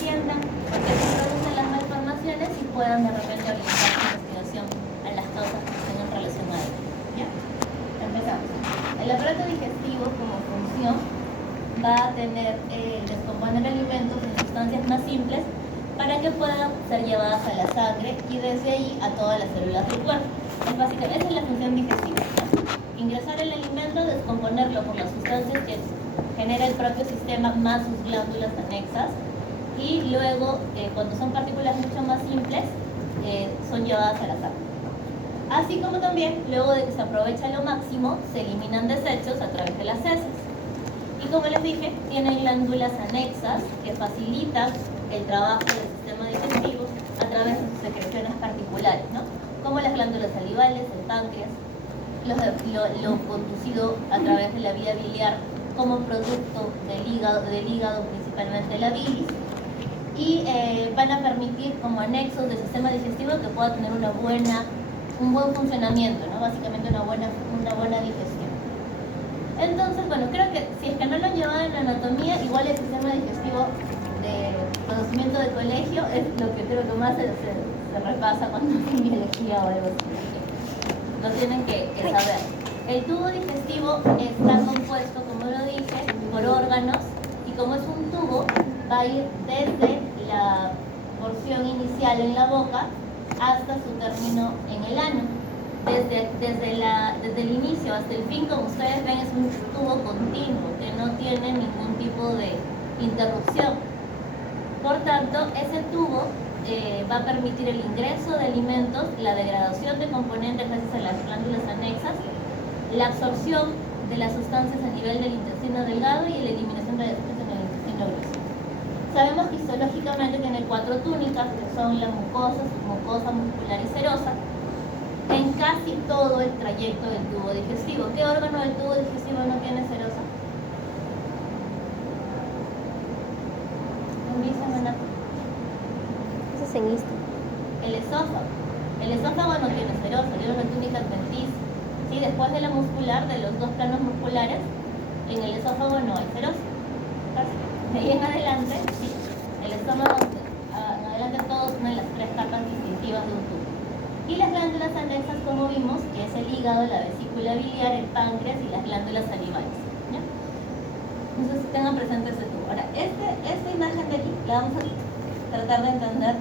entiendan por qué se producen las malformaciones y puedan de repente orientar su investigación a las causas que estén en relación a ello. ¿Ya? Empezamos. El aparato digestivo como función va a tener descomponer alimentos en sustancias más simples para que puedan ser llevadas a la sangre y desde ahí a todas las células del cuerpo. Esa es la función digestiva, ¿no? Ingresar el alimento, descomponerlo por las sustancias que genera el propio sistema más sus glándulas anexas y luego, cuando son partículas mucho más simples, son llevadas a la sangre. Así como también, luego de que se aprovecha lo máximo, se eliminan desechos a través de las heces. Y como les dije, tienen glándulas anexas que facilitan el trabajo del sistema digestivo a través de sus secreciones particulares, ¿no? Como las glándulas salivales, el páncreas, lo conducido a través de la vía biliar como producto del hígado principalmente la bilis, y van a permitir como anexos del sistema digestivo que pueda tener un buen funcionamiento, ¿no? Básicamente una buena digestión. Entonces, bueno, creo que si es que no lo han llevado en anatomía, igual el sistema digestivo de conocimiento de colegio es lo que creo que más se repasa cuando hay biología o algo así. Lo tienen que saber. El tubo digestivo está compuesto, como lo dije, por órganos, y como es un tubo, va a ir desde la porción inicial en la boca hasta su término en el ano. Desde el inicio hasta el fin, como ustedes ven, es un tubo continuo que no tiene ningún tipo de interrupción. Por tanto, ese tubo va a permitir el ingreso de alimentos, la degradación de componentes gracias a las glándulas anexas, la absorción de las sustancias a nivel del intestino delgado y la eliminación de desechos en el intestino grueso. Sabemos que histológicamente tiene 4 túnicas, que son la mucosa, submucosa, muscular y serosa, en casi todo el trayecto del tubo digestivo. ¿Qué órgano del tubo digestivo no tiene serosa? Eso es en isto. El esófago. El esófago no tiene serosa, tiene una túnica adventicia. ¿Sí? Después de la muscular, de los 2 planos musculares, en el esófago no hay serosa. De ahí en adelante, sí, el estómago, en adelante todos tienen las 3 capas distintivas de un tubo. Y las glándulas anexas, como vimos, que es el hígado, la vesícula biliar, el páncreas y las glándulas salivales, ¿ya? Entonces tengan presente ese tubo. Ahora, esta imagen de aquí la vamos a tratar de entender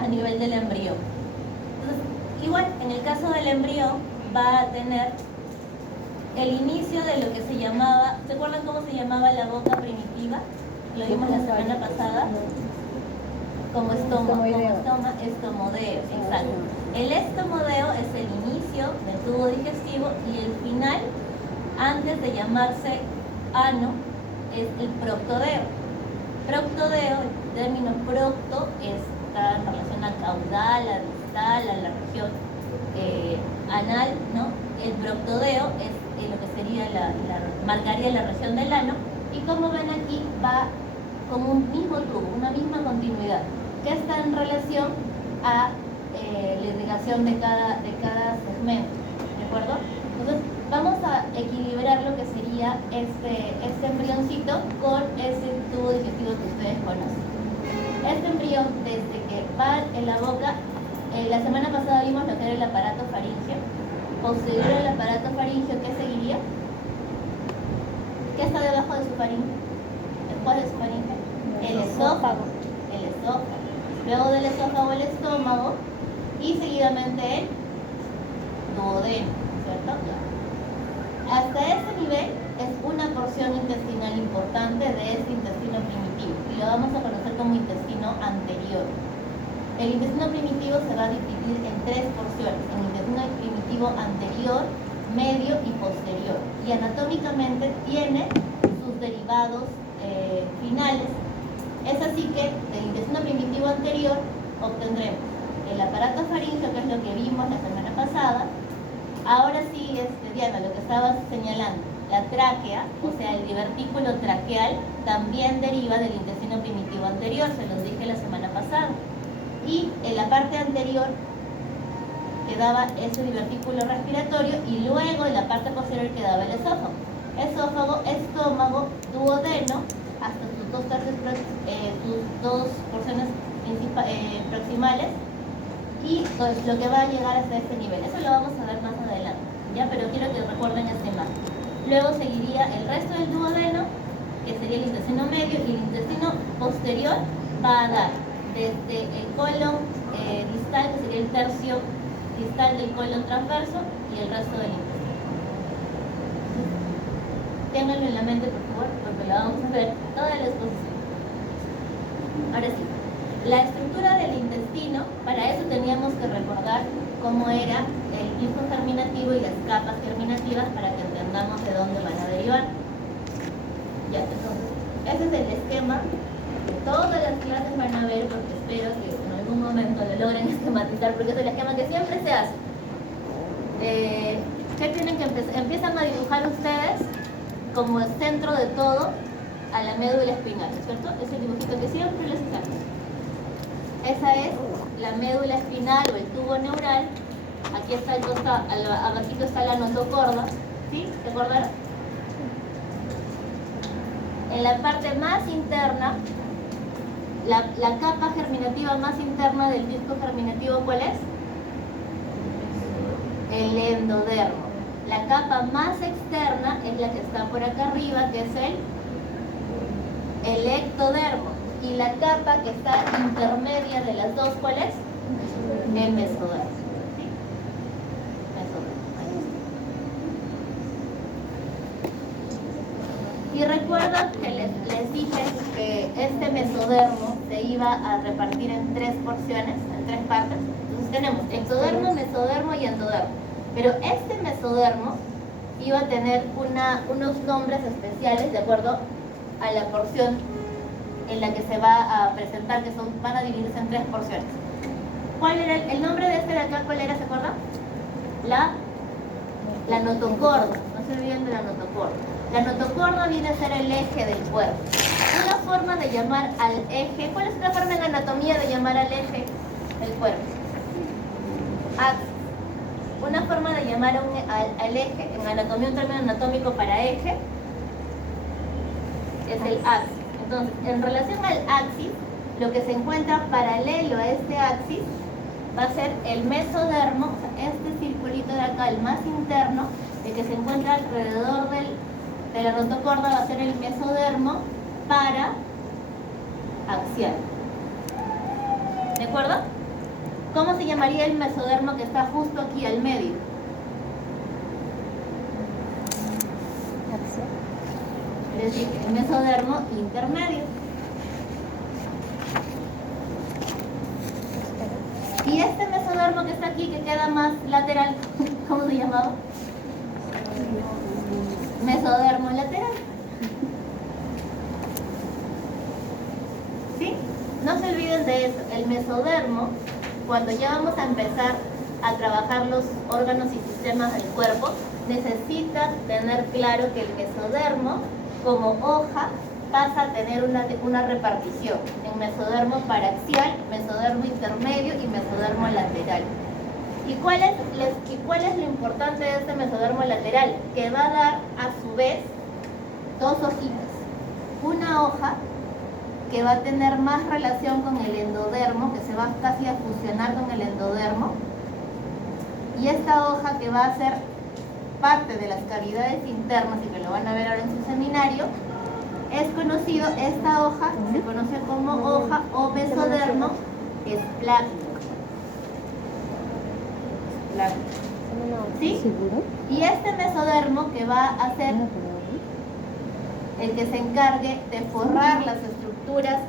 a nivel del embrión. Entonces, igual, en el caso del embrión, va a tener el inicio de lo que se llamaba, ¿se acuerdan cómo se llamaba la boca primitiva? Lo vimos la semana pasada. Como estomodeo, exacto. El estomodeo es el inicio del tubo digestivo y el final, antes de llamarse ano, es el proctodeo. Proctodeo, el término procto está en relación a caudal, a distal, a la región anal, ¿no? El proctodeo es lo que sería marcaría la región del ano, y como ven aquí va como un mismo tubo, una misma continuidad, que está en relación a la irrigación de cada segmento, ¿de acuerdo? Entonces vamos a equilibrar lo que sería este embrioncito con ese tubo digestivo que ustedes conocen. Este embrión, desde que va en la boca, la semana pasada vimos lo que era el aparato faríngeo. Posterior al aparato faríngeo, ¿qué seguiría? ¿Qué está debajo de su faringe? Después de su faringe, el esófago. El esófago. Luego del esófago, el estómago, y seguidamente el duodeno, ¿cierto? Hasta ese nivel es una porción intestinal importante de este intestino primitivo, y lo vamos a conocer como intestino anterior. El intestino primitivo se va a dividir en 3 porciones: el intestino primitivo anterior, medio y posterior, y anatómicamente tiene sus derivados finales. Es así que del intestino primitivo anterior obtendremos el aparato faríngeo, que es lo que vimos la semana pasada. Ahora sí, Diana, lo que estabas señalando, la tráquea, o sea, el divertículo traqueal, también deriva del intestino primitivo anterior, se los dije la semana pasada. Y en la parte anterior quedaba ese divertículo respiratorio, y luego en la parte posterior quedaba el esófago. Esófago, estómago, duodeno, hasta sus 2 porciones proximales y pues, lo que va a llegar hasta este nivel. Eso lo vamos a ver más adelante, ¿ya? Pero quiero que recuerden esta imagen. Luego seguiría el resto del duodeno, que sería el intestino medio, y el intestino posterior va a dar desde el colon distal, que sería el tercio distal del colon transverso, y el resto del intestino. Ténganlo en la mente, por favor, porque lo vamos a ver toda la exposición. Ahora sí, la estructura del intestino, para eso teníamos que recordar cómo era el disco germinativo y las capas germinativas para que entendamos de dónde van a derivar. Ya, entonces, ese es el esquema que todas las clases van a ver, porque espero que en algún momento lo logren esquematizar, porque es el esquema que siempre se hace. ¿Qué tienen que empezar? Empiezan a dibujar ustedes como el centro de todo a la médula espinal, ¿cierto? Es el dibujito que siempre les hacemos. Esa es la médula espinal o el tubo neural. Aquí está el costado, abajito está la notocorda, ¿sí? ¿Se acordaron? En la parte más interna, la capa germinativa más interna del disco germinativo, ¿cuál es? El endodermo. La capa más externa es la que está por acá arriba, que es el ectodermo. Y la capa que está intermedia de las dos, ¿cuál es? El mesodermo. ¿Sí? Mesodermo. Ahí está. Y recuerdan que les dije que este mesodermo se iba a repartir en 3 porciones, en 3 partes. Entonces tenemos ectodermo, mesodermo y endodermo. Pero este mesodermo iba a tener unos nombres especiales de acuerdo a la porción en la que se va a presentar, que van a dividirse en 3 porciones. ¿Cuál era el nombre de este de acá? ¿Cuál era? ¿Se acuerdan? La notocorda. No se olviden de la notocorda. La notocorda viene a ser el eje del cuerpo. Una forma de llamar al eje, ¿cuál es una forma en anatomía de llamar al eje del cuerpo? Axis. Una forma de llamar al eje, en anatomía, un término anatómico para eje, es el axis. Entonces, en relación al axis, lo que se encuentra paralelo a este axis va a ser el mesodermo, o sea, este circulito de acá, el más interno, el que se encuentra alrededor de la notocorda, va a ser el mesodermo paraaxial. ¿De acuerdo? ¿Cómo se llamaría el mesodermo que está justo aquí al medio? Es decir, el mesodermo intermedio. Y este mesodermo que está aquí, que queda más lateral, ¿cómo se llamaba? Mesodermo lateral. ¿Sí? No se olviden de eso. El mesodermo, cuando ya vamos a empezar a trabajar los órganos y sistemas del cuerpo, necesita tener claro que el mesodermo, como hoja, pasa a tener una repartición en mesodermo paraxial, mesodermo intermedio y mesodermo lateral. ¿Y cuál es lo importante de este mesodermo lateral? Que va a dar a su vez 2 hojitas. Una hoja que va a tener más relación con el endodermo, que se va casi a fusionar con el endodermo, y esta hoja que va a ser parte de las cavidades internas y que lo van a ver ahora en su seminario, es conocido, esta hoja se conoce como hoja o mesodermo esplácnico. ¿Sí? Y este mesodermo que va a ser el que se encargue de forrar las estructuras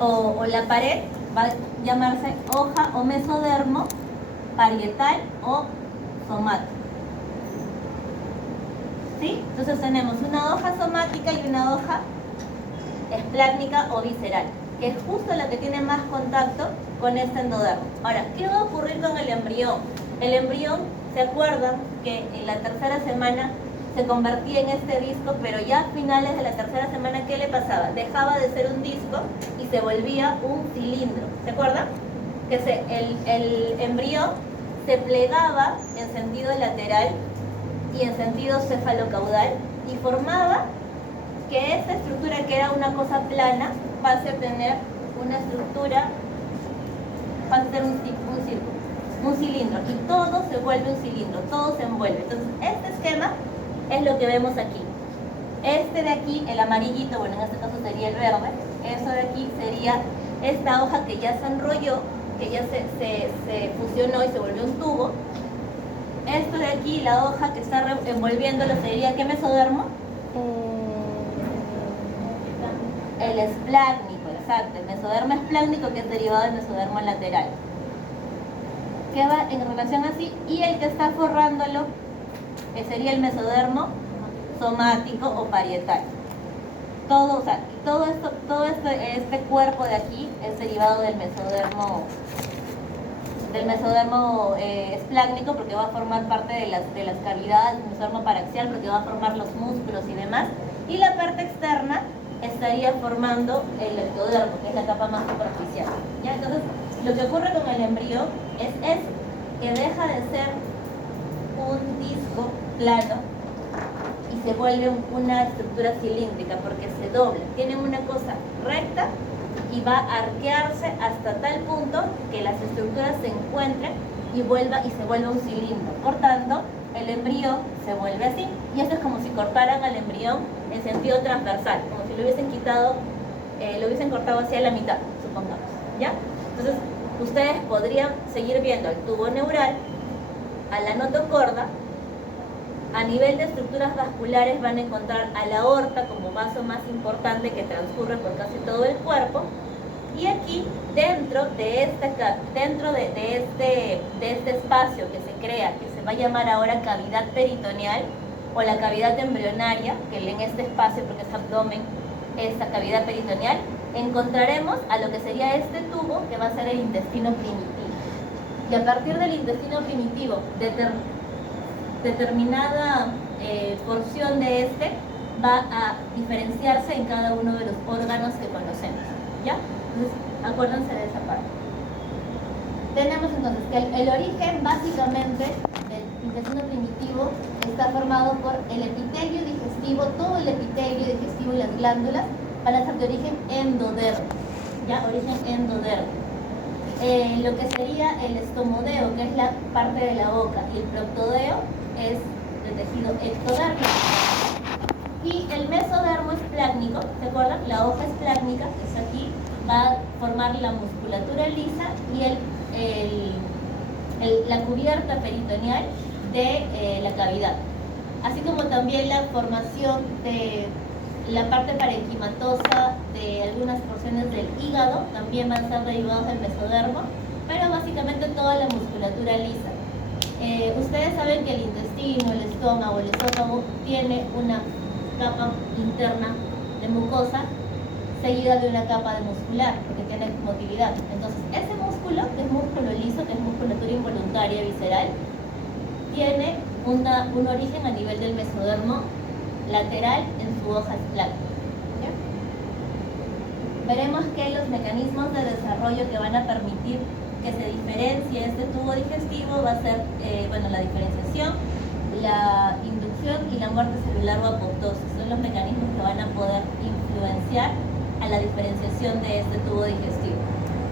o la pared, va a llamarse hoja o mesodermo parietal o somático. ¿Sí? Entonces tenemos una hoja somática y una hoja esplácnica o visceral, que es justo la que tiene más contacto con este endodermo. Ahora, ¿qué va a ocurrir con el embrión? El embrión, ¿se acuerdan que en la 3ª semana se convertía en este disco, pero ya a finales de la 3ª semana, ¿qué le pasaba? Dejaba de ser un disco y se volvía un cilindro. ¿Se acuerdan? Que el embrión se plegaba en sentido lateral y en sentido cefalocaudal y formaba que esta estructura, que era una cosa plana, pase a tener una estructura, pasa a ser un círculo, un cilindro, y todo se vuelve un cilindro, todo se envuelve. Entonces, este esquema es lo que vemos aquí. Este de aquí, el amarillito, bueno, en este caso sería el verde, eso de aquí sería esta hoja que ya se enrolló, que ya se fusionó y se volvió un tubo. Esto de aquí, la hoja que está envolviéndolo, sería ¿qué mesodermo? El esplácnico, exacto, el mesodermo esplácnico, que es derivado del mesodermo lateral. Que va en relación así, y el que está forrándolo, que sería el mesodermo somático o parietal. Todo, o sea, este cuerpo de aquí es derivado del mesodermo esplácnico, porque va a formar parte de las cavidades, el mesodermo paraxial, porque va a formar los músculos y demás, y la parte externa estaría formando el ectodermo, que es la capa más superficial. ¿Ya? Entonces, lo que ocurre con el embrión es eso, que deja de ser un disco plano y se vuelve una estructura cilíndrica, porque se dobla, tiene una cosa recta y va a arquearse hasta tal punto que las estructuras se encuentren y se vuelva un cilindro. Por tanto, el embrión se vuelve así, y esto es como si cortaran al embrión en sentido transversal, como si lo hubiesen quitado, lo hubiesen cortado hacia la mitad, supongamos, ¿ya? Entonces, ustedes podrían seguir viendo el tubo neural, a la notocorda. A nivel de estructuras vasculares van a encontrar a la aorta como vaso más importante que transcurre por casi todo el cuerpo, y aquí dentro de este espacio que se crea, que se va a llamar ahora cavidad peritoneal o la cavidad embrionaria, que en este espacio, porque es abdomen, esta cavidad peritoneal, encontraremos a lo que sería este tubo, que va a ser el intestino primitivo. Y a partir del intestino primitivo, determinada porción de este va a diferenciarse en cada uno de los órganos que conocemos, ¿ya? Entonces, acuérdense de esa parte. Tenemos entonces que el origen básicamente del intestino primitivo está formado por el epitelio digestivo, todo el epitelio digestivo y las glándulas van a ser de origen endodérmico, ¿ya? Origen endodérmico. Lo que sería el estomodeo, que es la parte de la boca, y el proctodeo es de tejido ectodérmico. Y el mesodermo esplácnico, ¿se acuerdan? La hoja esplácnica, que es aquí, va a formar la musculatura lisa y la cubierta peritoneal de la cavidad. Así como también la formación de la parte parenquimatosa de algunas porciones del hígado también van a ser derivados del mesodermo, pero básicamente toda la musculatura lisa. Ustedes saben que el intestino, el estómago, el esófago tiene una capa interna de mucosa seguida de una capa de muscular, porque tiene motilidad. Entonces, ese músculo, que es músculo liso, que es musculatura involuntaria visceral, tiene un origen a nivel del mesodermo lateral en su hoja esplácnica. Veremos que los mecanismos de desarrollo que van a permitir que se diferencie este tubo digestivo va a ser, la diferenciación, la inducción y la muerte celular o apoptosis. Son los mecanismos que van a poder influenciar a la diferenciación de este tubo digestivo.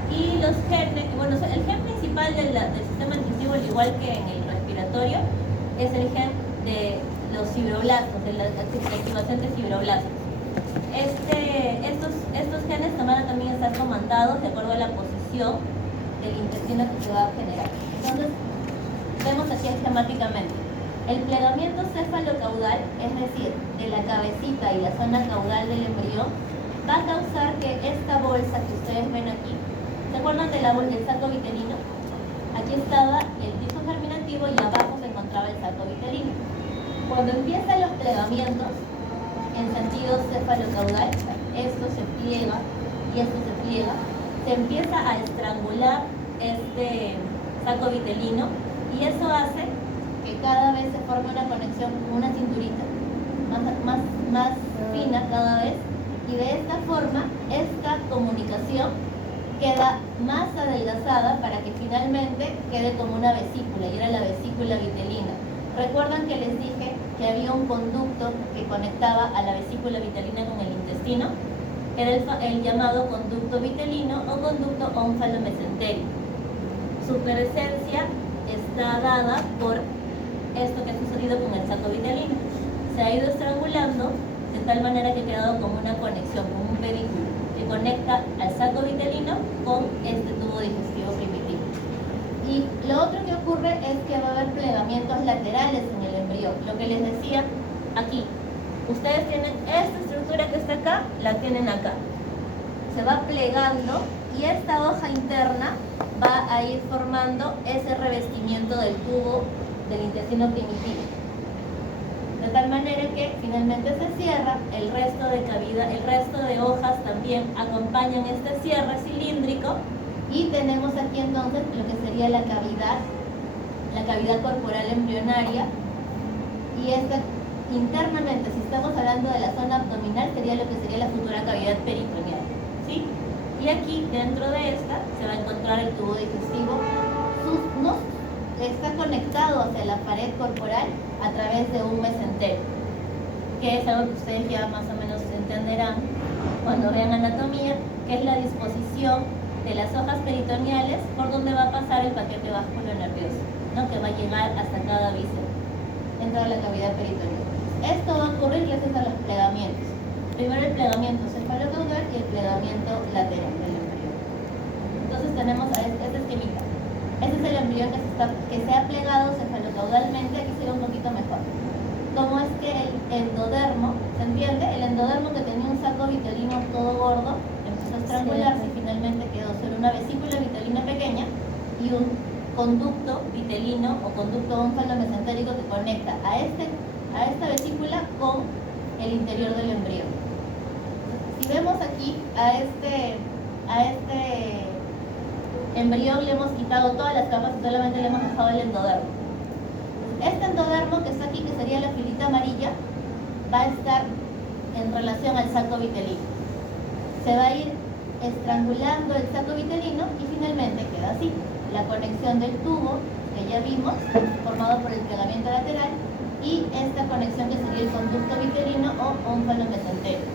Y los genes, el gen principal del sistema digestivo, al igual que en el respiratorio, es el gen de los fibroblastos, de la activación de fibroblastos. Estos genes van a también estar comandados de acuerdo a la posición del intestino que se va a generar. Entonces, vemos aquí esquemáticamente. El plegamiento cefalocaudal, es decir, de la cabecita y la zona caudal del embrión, va a causar que esta bolsa que ustedes ven aquí, ¿se acuerdan del saco vitelino? Aquí estaba el disco germinativo y abajo se encontraba el saco vitelino. Cuando empiezan los plegamientos en sentido cefalocaudal, esto se pliega y esto se pliega, se empieza a estrangular este saco vitelino, y eso hace que cada vez se forme una conexión, una cinturita más fina cada vez, y de esta forma esta comunicación queda más adelgazada para que finalmente quede como una vesícula, y era la vesícula vitelina. ¿Recuerdan que les dije que había un conducto que conectaba a la vesícula vitelina con el intestino? que era el llamado conducto vitelino o conducto ónfalo-mesentérico. Su presencia está dada por esto que ha sucedido con el saco vitelino. Se ha ido estrangulando de tal manera que ha quedado como una conexión, como un pedículo que conecta al saco vitelino con este tubo digestivo primitivo. Y lo otro que ocurre es que va a haber plegamientos laterales en el embrión. Lo que les decía aquí, ustedes tienen esta estructura que está acá, la tienen acá. Se va plegando y esta hoja interna va a ir formando ese revestimiento del tubo del intestino primitivo. De tal manera que finalmente se cierra, el resto de cavidad, el resto de hojas también acompañan este cierre cilíndrico y tenemos aquí entonces lo que sería la cavidad corporal embrionaria, y esta internamente, si estamos hablando de la zona abdominal, sería lo que sería la futura cavidad peritoneal, ¿sí? Y aquí dentro de esta se va a encontrar el tubo digestivo. Está conectado hacia la pared corporal a través de un mesentero, que es algo que ustedes ya más o menos entenderán cuando vean anatomía, que es la disposición de las hojas peritoneales por donde va a pasar el paquete vascular nervioso, ¿no? Que va a llegar hasta cada víscera dentro de la cavidad peritoneal. Esto va a ocurrir gracias a los plegamientos. Primero el plegamiento cefalocaudal y el plegamiento lateral del embrión. Entonces tenemos a este esquemita. Este es el embrión que se ha plegado cefalocaudalmente. Aquí se ve un poquito mejor. Como es que el endodermo, ¿se entiende? El endodermo, que tenía un saco vitelino todo gordo, empezó a estrangularse y finalmente quedó solo una vesícula vitelina pequeña y un conducto vitelino o conducto ónfalo-mesentérico que conecta a esta vesícula con el interior del embrión. Si vemos aquí a este embrión le hemos quitado todas las capas y solamente le hemos dejado el endodermo. Este endodermo que está aquí, que sería la filita amarilla, va a estar en relación al saco vitelino. Se va a ir estrangulando el saco vitelino y finalmente queda así. La conexión del tubo, que ya vimos, formado por el plegamiento lateral, y esta conexión que sería el conducto vitelino o ónfalo-mesentérico.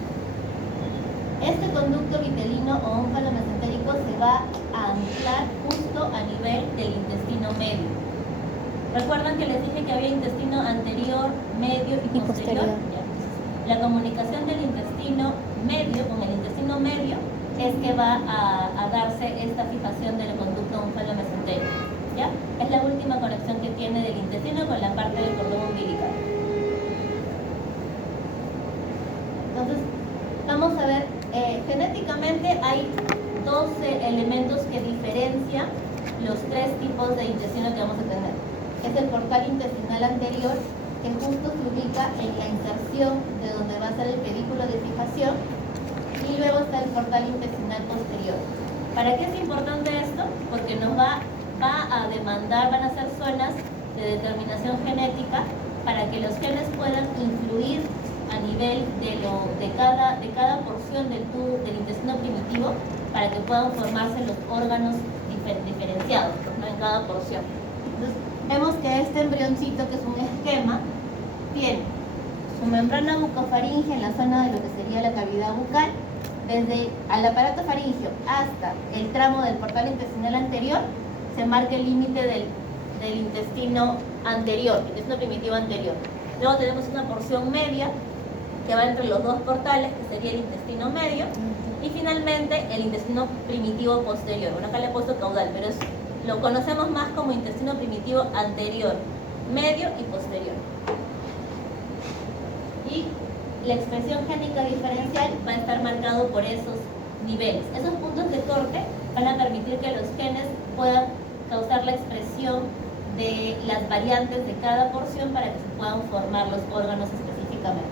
Este conducto vitelino o ónfalo-mesentérico se va a anclar justo a nivel del intestino medio. ¿Recuerdan que les dije que había intestino anterior, medio y posterior? La comunicación del intestino medio con el intestino medio es que va a darse esta fijación del conducto ónfalo-mesentérico, ¿ya? Es la última conexión que tiene del intestino con la parte del cordón umbilical. Entonces, vamos a ver, genéticamente hay 12 elementos que diferencian los 3 tipos de intestino que vamos a tener. Es el portal intestinal anterior, que justo se ubica en la inserción de donde va a ser el pedículo de fijación, y luego está el portal intestinal posterior. ¿Para qué es importante esto? Porque nos va a demandar, van a ser zonas de determinación genética para que los genes puedan influir a nivel de cada porción del intestino primitivo, para que puedan formarse los órganos diferenciados, ¿no? En cada porción. Entonces, vemos que este embrioncito, que es un esquema, tiene su membrana bucofaringea en la zona de lo que sería la cavidad bucal. Desde el aparato faríngeo hasta el tramo del portal intestinal anterior se marca el límite del intestino anterior, intestino primitivo anterior. Luego tenemos una porción media que va entre los dos portales, que sería el intestino medio, y finalmente el intestino primitivo posterior. Bueno, acá le he puesto caudal, pero lo conocemos más como intestino primitivo anterior, medio y posterior. Y la expresión génica diferencial va a estar marcado por esos niveles. Esos puntos de corte van a permitir que los genes puedan causar la expresión de las variantes de cada porción para que se puedan formar los órganos específicamente.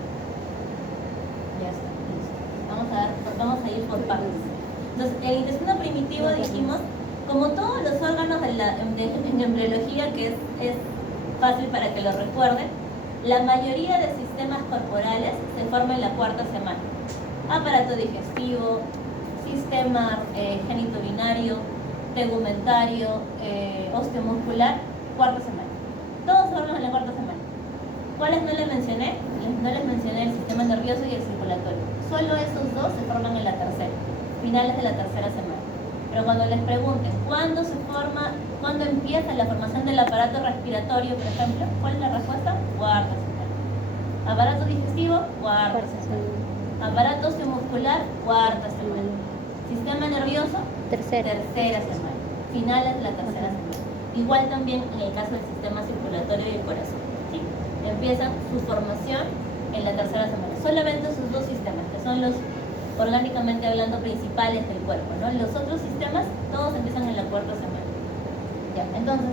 Ya está, listo. Vamos a ir por partes. Entonces, el intestino primitivo, dijimos, como todos los órganos en embriología, que es fácil para que lo recuerden, la mayoría de sistemas corporales se forman en la 4ª semana. Aparato digestivo, sistema genitourinario, tegumentario, osteomuscular, 4ª semana. Todos órganos en la 4ª semana. ¿Cuáles no les mencioné? No les mencioné el sistema nervioso y el circulatorio. Solo esos dos se forman en la tercera, finales de la tercera semana. Pero cuando les pregunten cuándo empieza la formación del aparato respiratorio, por ejemplo, ¿cuál es la respuesta? Cuarta semana. Aparato digestivo, cuarta semana. Aparato osteomuscular, cuarta semana. Sistema nervioso, tercera semana. Finales de la tercera semana. Igual también en el caso del sistema circulatorio y el corazón, ¿sí? Empiezan su formación en la tercera semana. Solamente esos dos sistemas, que son los orgánicamente hablando principales del cuerpo, ¿no? Los otros sistemas todos empiezan en la cuarta semana. Ya, entonces,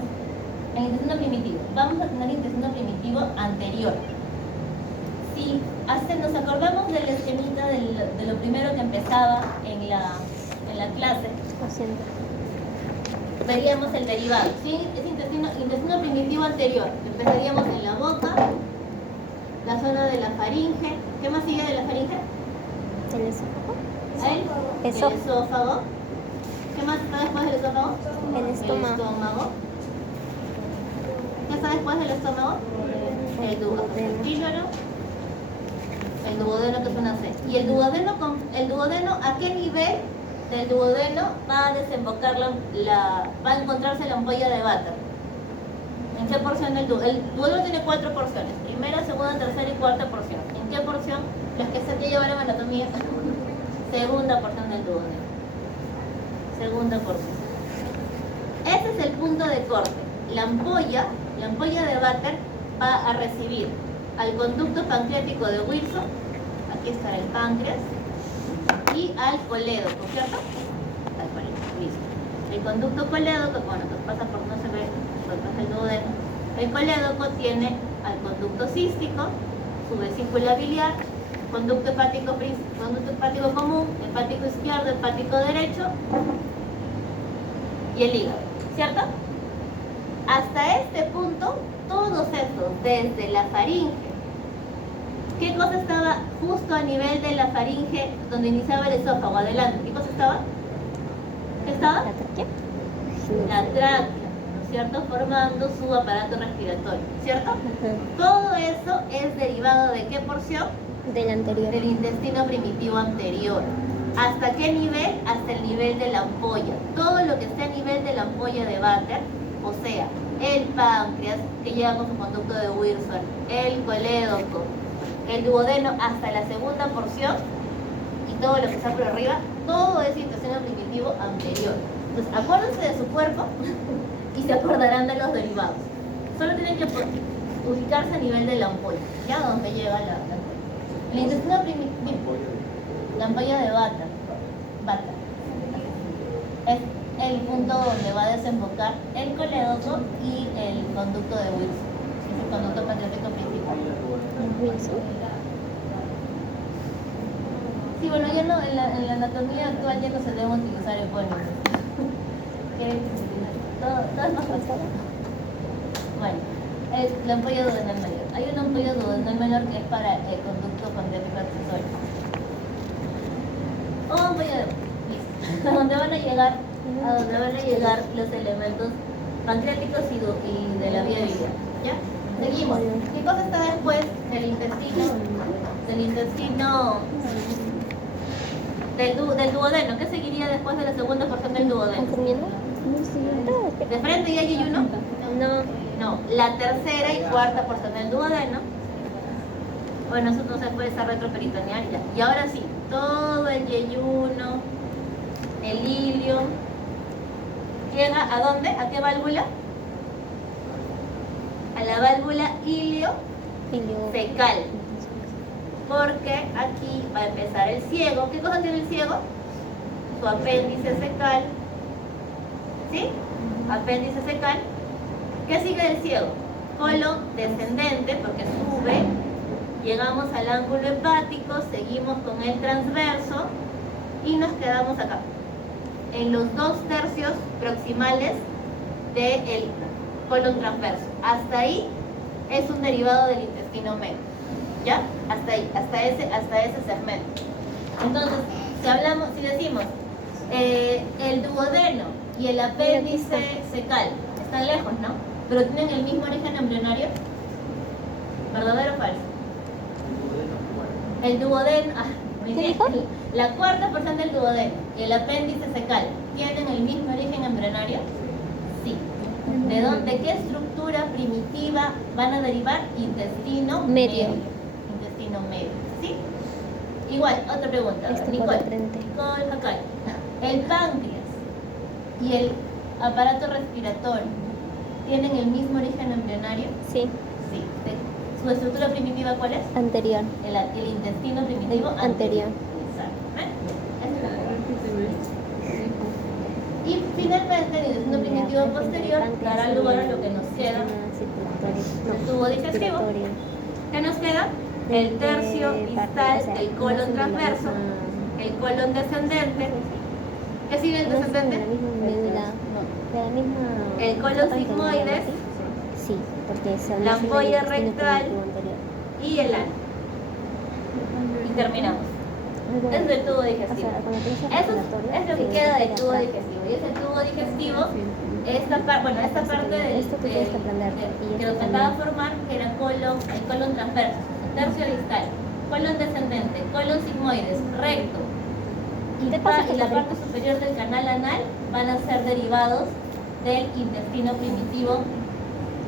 el intestino primitivo. Vamos a tener intestino primitivo anterior. Si nos acordamos del esquemita de lo primero que empezaba en la clase, veríamos el derivado, ¿sí? Es intestino primitivo anterior. Empezaríamos en la boca, la zona de la faringe. ¿Qué más sigue de la faringe? El esófago. El esófago. ¿Qué más está después del esófago? El estómago. El estómago. ¿Qué está después del estómago? El duodeno. El duodeno, que es una C. ¿Y el duodeno a qué nivel del duodeno va a desembocar va a encontrarse la ampolla de váter? ¿En qué porción del duodeno? El duodeno tiene 4 porciones: primera, segunda, tercera y cuarta porción. ¿En qué porción? Las que se llevaron anatomía. Segunda porción del duodeno. Segunda porción. Ese es el punto de corte. La ampolla de váter va a recibir al conducto pancreático de Wilson, aquí estará el páncreas, y al colédoco, ¿cierto? Al colédoco, listo. El conducto colédoco, bueno, pues pasa por, no se ve, por pasa el duodeno. El colédoco tiene al conducto cístico, su vesícula biliar, conducto hepático común, hepático izquierdo, hepático derecho y el hígado, ¿cierto? Hasta este punto, todos estos, desde la faringe, ¿qué cosa estaba justo a nivel de la faringe donde iniciaba el esófago? Adelante, ¿qué cosa estaba? ¿Qué estaba? ¿La tráquea? La tráquea, ¿no es cierto? Formando su aparato respiratorio, ¿cierto? Todo eso es derivado ¿de qué porción? Del anterior. Del intestino primitivo anterior. ¿Hasta qué nivel? Hasta el nivel de la ampolla. Todo lo que esté a nivel de la ampolla de váter, o sea, el páncreas, que llega con su conducto de Wilson, el colédoco, el duodeno hasta la segunda porción, y todo lo que está por arriba, todo es intestino primitivo anterior. Entonces, acuérdense de su cuerpo y se acordarán de los derivados. Solo tienen que ubicarse a nivel de la ampolla, ya donde llega la ampolla. El intestino primitivo, la ampolla de váter, es el punto donde va a desembocar el colédoco y el conducto de Wilson, que es el conducto pancreático principal. Wilson. Sí, bueno, ya no, en la anatomía actual ya no se deben utilizar epónimos. Todo es más fácil. Bueno, es la ampolla duodenal mayor. Hay una ampolla duodenal menor que es para el conducto pancreático accesorio. O ampolla de listo. Donde van a llegar los elementos pancreáticos y de la vía biliar. ¿Ya? Seguimos. ¿Qué cosa está después del intestino? Del duodeno. ¿Qué seguiría después de la segunda porción del duodeno? ¿De frente ya hay ayuno? No, la tercera y cuarta porción del duodeno. Bueno, eso no se puede estar retroperitoneal ya. Y ahora sí, todo el yeyuno, el ilio, llega ¿a dónde? ¿A qué válvula? A la válvula ilio-fecal. Porque aquí va a empezar el ciego. ¿Qué cosa tiene el ciego? Su apéndice fecal. ¿Sí? Apéndice fecal. ¿Qué sigue del ciego? Colon descendente, porque sube. Llegamos al ángulo hepático, seguimos con el transverso y nos quedamos acá, en los 2/3 proximales del colon transverso. Hasta ahí es un derivado del intestino medio. ¿Ya? Hasta ahí, hasta ese segmento. Entonces, si decimos el duodeno y el apéndice fecal están lejos, ¿no? Pero tienen el mismo origen embrionario. ¿Verdadero o falso? El duodeno, muy ¿Qué bien. dijo? La cuarta porción del duodeno y el apéndice fecal tienen el mismo origen embrionario. Sí. ¿De qué estructura primitiva van a derivar? Intestino Medio. Intestino medio. ¿Sí? Igual, otra pregunta. Esto por Nicole. frente. Nicole Jacal. El páncreas y el aparato respiratorio tienen el mismo origen embrionario. Sí, Sí. ¿Su estructura primitiva cuál es? anterior. El intestino primitivo El anterior. Exacto. Y finalmente el intestino primitivo posterior dará lugar a lo que nos queda. El tubo digestivo. ¿Qué nos queda? El tercio distal del colon transverso, el colon descendente. ¿Qué sigue el descendente? El colon sigmoides. Sí, porque se La ampolla rectal y el ano. Y terminamos. Es el tubo digestivo. Eso es lo que queda del tubo digestivo. Y ese tubo digestivo, esta parte que nos faltaba formar, que era el colon transverso, tercio distal, colon descendente, colon sigmoides, recto y la parte superior del canal anal van a ser derivados del intestino primitivo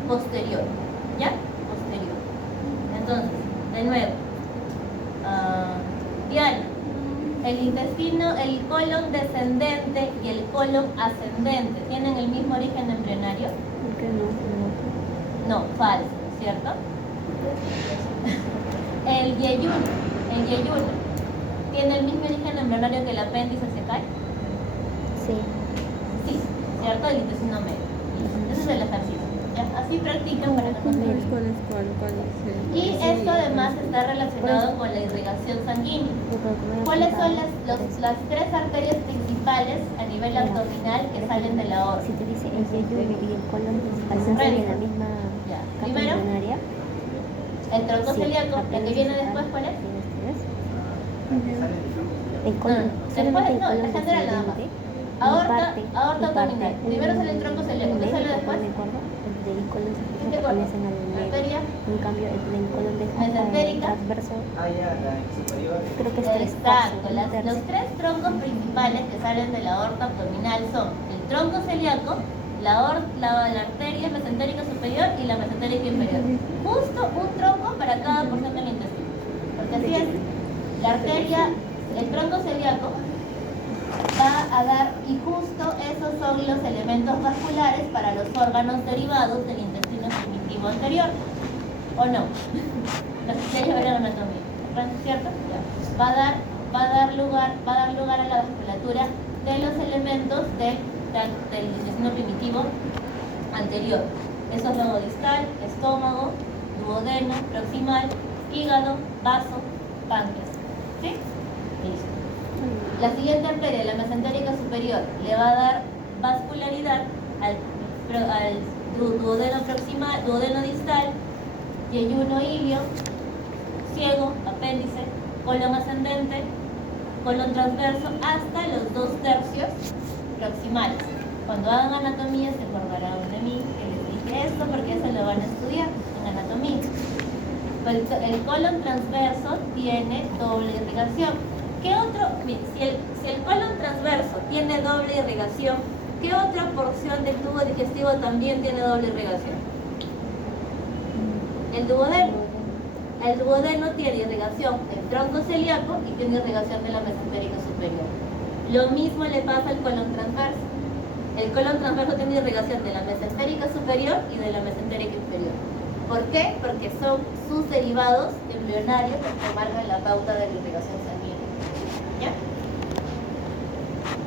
posterior. ¿Ya? Posterior. Entonces, de nuevo, Diana, el colon descendente y el colon ascendente tienen el mismo origen embrionario. ¿Por qué no? No, falso, ¿cierto? El yeyuno tiene el mismo origen embrionario que el apéndice fecal. Sí. Sí, ¿cierto? El intestino medio. Ese es el ejercicio. ¿Ya? Así practican para que no se olvide. Y esto además está relacionado con la irrigación sanguínea. ¿Cuáles son las tres arterias principales a nivel abdominal que salen de la aorta? Si te dice el yeyuno y el colon principal nacen en la misma Ya. capa Primero, embrionaria. el tronco celíaco, la que viene después, ¿cuál es? El colon. Después, no, la general nada más. Aorta abdominal. Primero sale el tronco celíaco, ¿qué sale después? El colon ¿Qué te acuerdas? en el medio. Arteria En cambio, el colon mesentérica. transverso, creo que es Exacto, los tres troncos principales que salen de la aorta abdominal son el tronco celíaco, la arteria mesentérica superior y la mesentérica inferior. Justo un tronco para cada porción del intestino. Porque así es, la arteria, el tronco celíaco va a dar, y justo esos son los elementos vasculares para los órganos derivados del intestino primitivo anterior. ¿O no? Ya llevaré la anatomía, ¿cierto? Ya. Va a dar lugar a la vasculatura de los elementos del intestino primitivo anterior. Eso es lobo distal, estómago, duodeno, proximal, hígado, vaso, páncreas. ¿Sí? Listo. La siguiente arteria, la mesentérica superior, le va a dar vascularidad al duodeno proximal, duodeno distal, yeyuno ilio, ciego, apéndice, colon ascendente, colon transverso, hasta los 2/3 proximales. Cuando hagan anatomía se acordarán de mí que les dije esto porque eso lo van a estudiar en anatomía. El colon transverso tiene doble irrigación. ¿Qué otro? Si el colon transverso tiene doble irrigación, ¿qué otra porción del tubo digestivo también tiene doble irrigación? El duodeno. El duodeno tiene irrigación del tronco celíaco y tiene irrigación de la mesentérica superior. Lo mismo le pasa al colon transverso. El colon transverso tiene irrigación de la mesentérica superior y de la mesentérica inferior. ¿Por qué? Porque son sus derivados embrionarios los que marcan la pauta de la irrigación sanguínea. ¿Ya?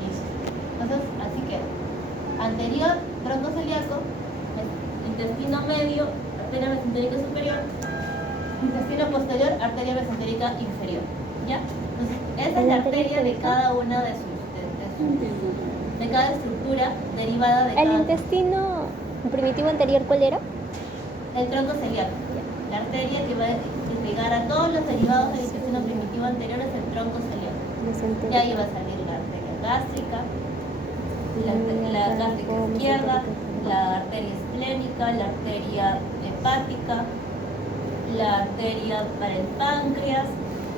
Listo. Entonces, así queda. Anterior, tronco celíaco, intestino medio, arteria mesentérica superior, intestino posterior, arteria mesentérica inferior. ¿Ya? Entonces, esa es la arteria de cada una de cada estructura derivada de ¿El cada... intestino primitivo anterior cuál era? El tronco celíaco. La arteria que va a irrigar a todos los derivados del intestino primitivo anterior es el tronco celíaco. Y ahí va a salir la arteria gástrica, la gástrica izquierda, la arteria esplénica, la arteria hepática, la arteria para el páncreas,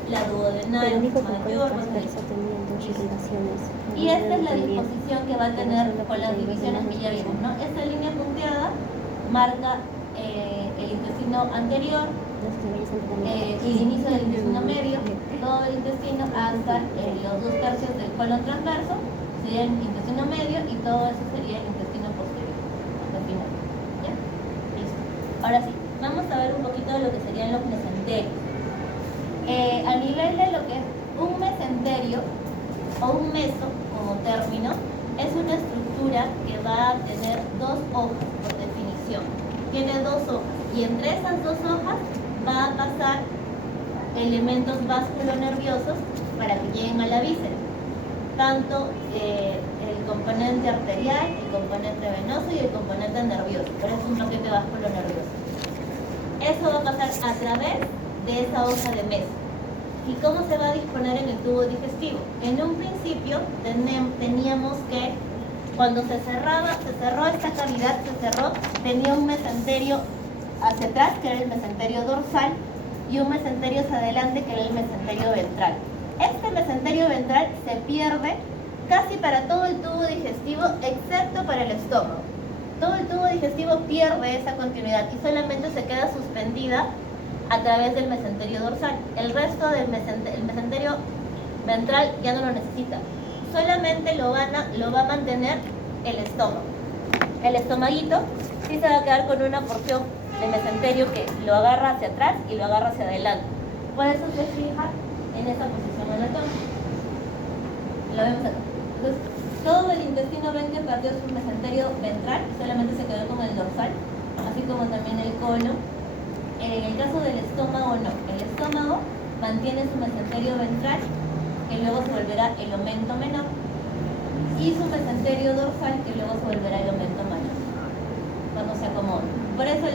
la duodenal Pero dijo que por mayor, el transverso tenían dos irrigaciones. y esta es la disposición que va a tener con las divisiones que ya vimos, ¿no? Esta línea punteada marca el intestino anterior, el inicio del intestino medio, todo el intestino hasta los 2/3 del colon transverso sería el intestino medio y todo eso sería el intestino posterior hasta el final. ¿Ya? Listo. Ahora sí, vamos a ver un poquito de lo que serían los mesenterios. A nivel de lo que es un mesenterio o un meso como término, es una estructura que va a tener 2 hojas por definición. Tiene 2 hojas y entre esas 2 hojas va a pasar elementos vasculonerviosos para que lleguen a la víscera. Tanto el componente arterial, el componente venoso y el componente nervioso. Pero es un paquete vasculonervioso. Eso va a pasar a través de esa hoja de meso. ¿Y cómo se va a disponer en el tubo digestivo? En un principio teníamos que, cuando se cerró esta cavidad, tenía un mesenterio hacia atrás, que era el mesenterio dorsal, y un mesenterio hacia adelante, que era el mesenterio ventral. Este mesenterio ventral se pierde casi para todo el tubo digestivo, excepto para el estómago. Todo el tubo digestivo pierde esa continuidad y solamente se queda suspendida a través del mesenterio dorsal. El resto del mesenterio ventral ya no lo necesita. Solamente lo va a mantener el estómago. El estomaguito sí se va a quedar con una porción de mesenterio que lo agarra hacia atrás y lo agarra hacia adelante. Por eso se fija en esa posición anatómica. Lo vemos acá. Entonces, todo el intestino ven que perdió su mesenterio ventral y solamente se quedó con el dorsal, así como también el colon. En el caso del estómago no. El estómago mantiene su mesenterio ventral, que luego se volverá el aumento menor, y su mesenterio dorsal, que luego se volverá el aumento mayor, cuando se acomoda. Por eso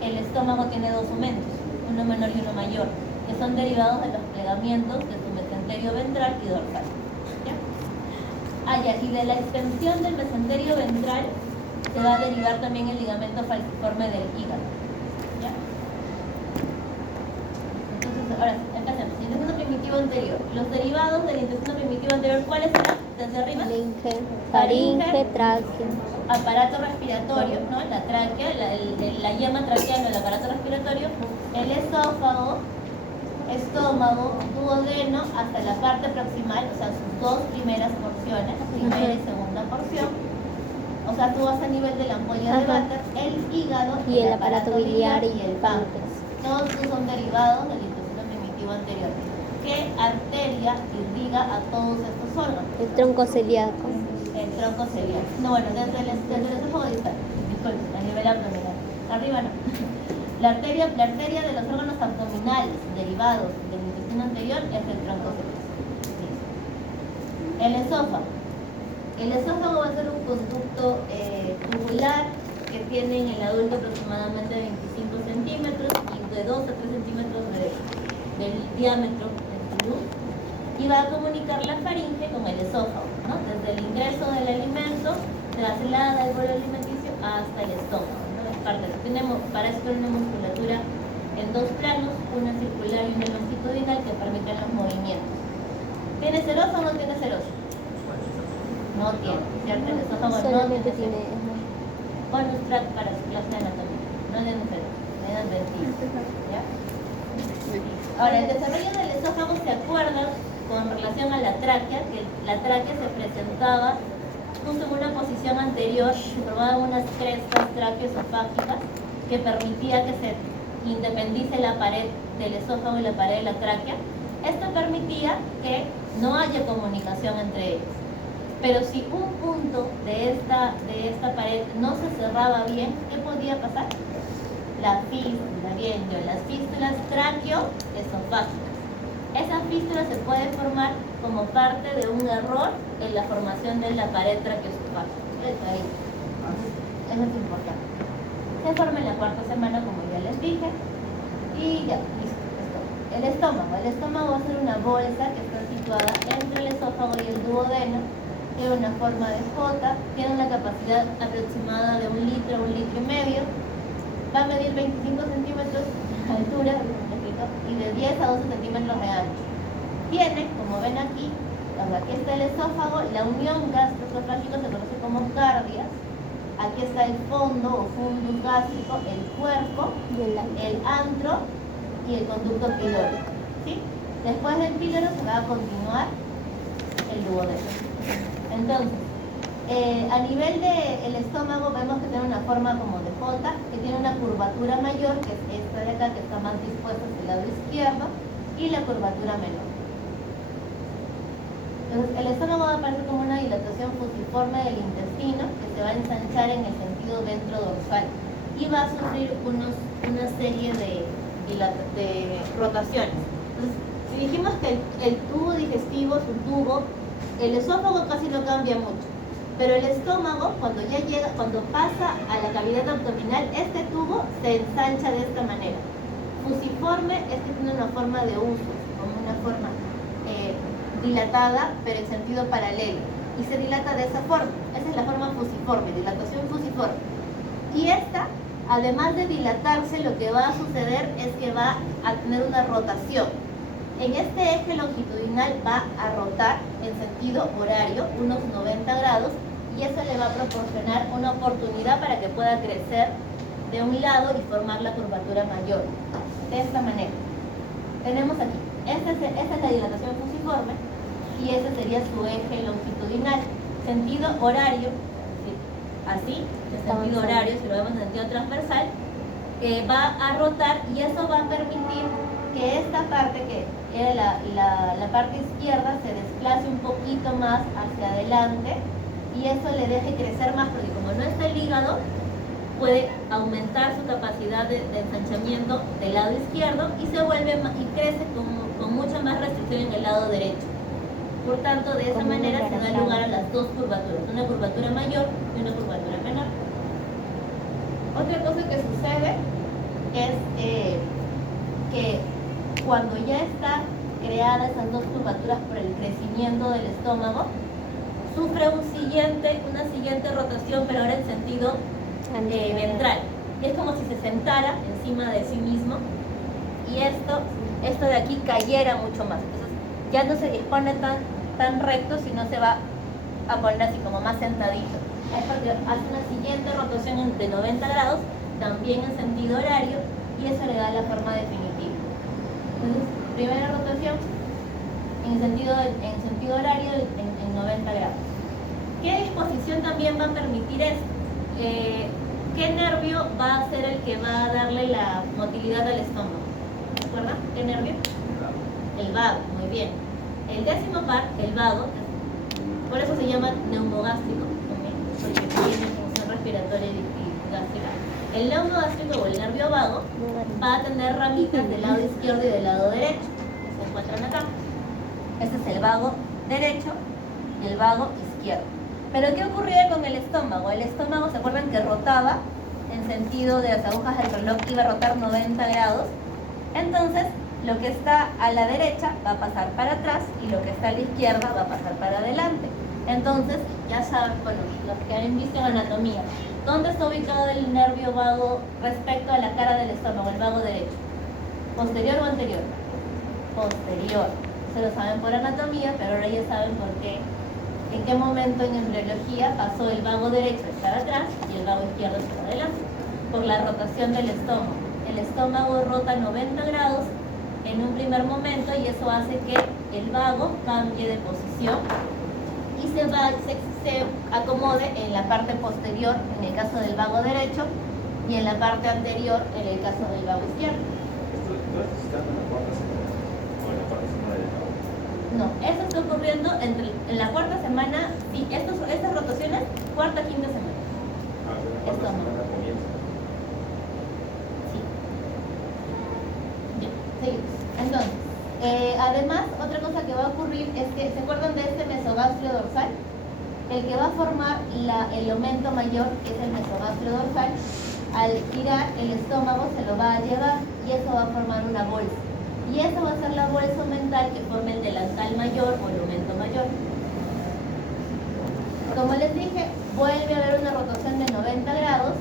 el estómago tiene 2 aumentos, uno menor y uno mayor, que son derivados de los plegamientos de su mesenterio ventral y dorsal. ¿Ya? Y de la extensión del mesenterio ventral se va a derivar también el ligamento falciforme del hígado. ¿Ya? Entonces, ahora empecemos. Intestino primitivo anterior. Los derivados del intestino primitivo anterior, ¿cuáles serán? Desde arriba. Faringe, tráquea. Aparato respiratorio, ¿no? La tráquea, la yema traqueal, el aparato respiratorio, el esófago, estómago, duodeno, hasta la parte proximal, o sea, sus 2 primeras porciones, primera y segunda porción. O sea, tú vas a nivel de la ampolla de Vater, el hígado, y el aparato biliar y el páncreas. Todos estos son derivados del intestino primitivo anterior. ¿Qué arteria irriga a todos estos órganos? El tronco celíaco. El tronco celíaco. No, bueno, desde el esófago distal, disculpe, a nivel abdominal. Arriba no. La arteria de los órganos abdominales derivados del intestino anterior es el tronco celíaco. El esófago. El esófago va a ser un conducto tubular que tiene en el adulto aproximadamente 25 centímetros y de 2 a 3 centímetros del diámetro del tubo, y va a comunicar la faringe con el esófago, ¿no? Desde el ingreso del alimento, traslada el bolo alimenticio hasta el estómago, ¿no? Es parte para eso tiene una musculatura en 2 planos, una circular y una longitudinal que permiten los movimientos. ¿Tiene serosa o no tiene serosa? No tiene, ¿cierto? El esófago solamente no tiene. bonus track para su clase de anatomía, no es de necesidad, es advertido. ¿Ya? Ahora, el desarrollo del esófago se acuerda con relación a la tráquea, que la tráquea se presentaba justo en una posición anterior, se formaban unas crestas traqueoesofágicas que permitía que se independice la pared del esófago y la pared de la tráquea. Esto permitía que no haya comunicación entre ellos. Pero si un punto de esta pared no se cerraba bien, ¿qué podía pasar? La fístula, las fístulas traqueoesofágicas. Esa fístula se puede formar como parte de un error en la formación de la pared traqueoesofágica. Eso es importante. Se forma en la 4ª semana, como ya les dije, y ya, listo. El estómago va a ser una bolsa que está situada entre el esófago y el duodeno. Tiene una forma de J, tiene una capacidad aproximada de 1 litro, 1,5 litros, va a medir 25 centímetros de altura, y de 10 a 12 centímetros de ancho. Tiene, como ven aquí, aquí está el esófago, la unión gastroesofágica se conoce como cardias. Aquí está el fondo o fundus gástrico, el cuerpo, el antro y el conducto pilórico, ¿sí? Después del píloro se va a continuar el duodeno. Entonces, a nivel del estómago vemos que tiene una forma como de J, que tiene una curvatura mayor, que es esta de acá, que está más dispuesta hacia el lado izquierdo, y la curvatura menor. Entonces, el estómago va a aparecer como una dilatación fusiforme del intestino, que se va a ensanchar en el sentido ventrodorsal, y va a sufrir una serie de rotaciones. Entonces, si dijimos que el tubo digestivo es un tubo, el esófago casi no cambia mucho. Pero el estómago, cuando pasa a la cavidad abdominal, este tubo se ensancha de esta manera. Fusiforme es que tiene una forma de uso, como una forma dilatada, pero en sentido paralelo. Y se dilata de esa forma. Esa es la forma fusiforme, dilatación fusiforme. Y esta, además de dilatarse, lo que va a suceder es que va a tener una rotación. En este eje longitudinal va a rotar en sentido horario, unos 90 grados, y eso le va a proporcionar una oportunidad para que pueda crecer de un lado y formar la curvatura mayor. De esta manera. Tenemos aquí, esta es la dilatación fusiforme, y ese sería su eje longitudinal. Sentido horario, así, el sentido horario, si lo vemos en sentido transversal, va a rotar, y eso va a permitir que esta parte, que era la parte izquierda, se desplace un poquito más hacia adelante, y eso le deje crecer más, porque como no está el hígado, puede aumentar su capacidad de ensanchamiento del lado izquierdo, y se vuelve y crece con mucha más restricción en el lado derecho. Por tanto, de esa manera se da lugar a las dos curvaturas, una curvatura mayor y una curvatura menor. Otra cosa que sucede es que cuando ya está creada esas dos curvaturas por el crecimiento del estómago, sufre una siguiente rotación, pero ahora en sentido ventral. Y es como si se sentara encima de sí mismo, y esto de aquí cayera mucho más. Entonces ya no se dispone tan recto, sino se va a poner así como más sentadito. Es porque hace una siguiente rotación de 90 grados, también en sentido horario, y eso le da la forma definitiva. Entonces, primera rotación en sentido horario en 90 grados. ¿Qué disposición también va a permitir esto? ¿Qué nervio va a ser el que va a darle la motilidad al estómago? ¿Recuerdan? ¿Qué nervio? El vago, muy bien. El décimo par, el vago, por eso se llama neumogástrico también, porque tiene función respiratoria y gástrica. El neumogástrico o el nervio vago va a tener ramitas del lado izquierdo y del lado derecho, que se encuentran acá. Este es el vago derecho y el vago izquierdo. Pero ¿qué ocurría con el estómago? El estómago, ¿se acuerdan que rotaba en sentido de las agujas del reloj? Iba a rotar 90 grados. Entonces, lo que está a la derecha va a pasar para atrás, y lo que está a la izquierda va a pasar para adelante. Entonces, ya saben, bueno, los que han visto en anatomía, ¿dónde está ubicado el nervio vago respecto a la cara del estómago, el vago derecho? ¿Posterior o anterior? Posterior. Se lo saben por anatomía, pero ahora ya saben por qué. ¿En qué momento en embriología pasó el vago derecho a estar atrás y el vago izquierdo a estar adelante? Por la rotación del estómago. El estómago rota 90 grados en un primer momento, y eso hace que el vago cambie de posición y se acomode en la parte posterior en el caso del vago derecho, y en la parte anterior en el caso del vago izquierdo. ¿Esto está en la cuarta semana o en la cuarta semana del vago? No, eso está ocurriendo en la cuarta semana, sí, estas rotaciones, cuarta, quinta semana. La cuarta semana comienza. Sí. Bien, seguimos. Entonces, además, otra cosa que va a ocurrir es que, ¿se acuerdan de este mesogastrio dorsal? El que va a formar el aumento mayor, que es el mesogastrio dorsal, al girar el estómago se lo va a llevar, y eso va a formar una bolsa. Y esa va a ser la bolsa aumental que forma el delantal mayor o el aumento mayor. Como les dije, vuelve a haber una rotación de 90 grados,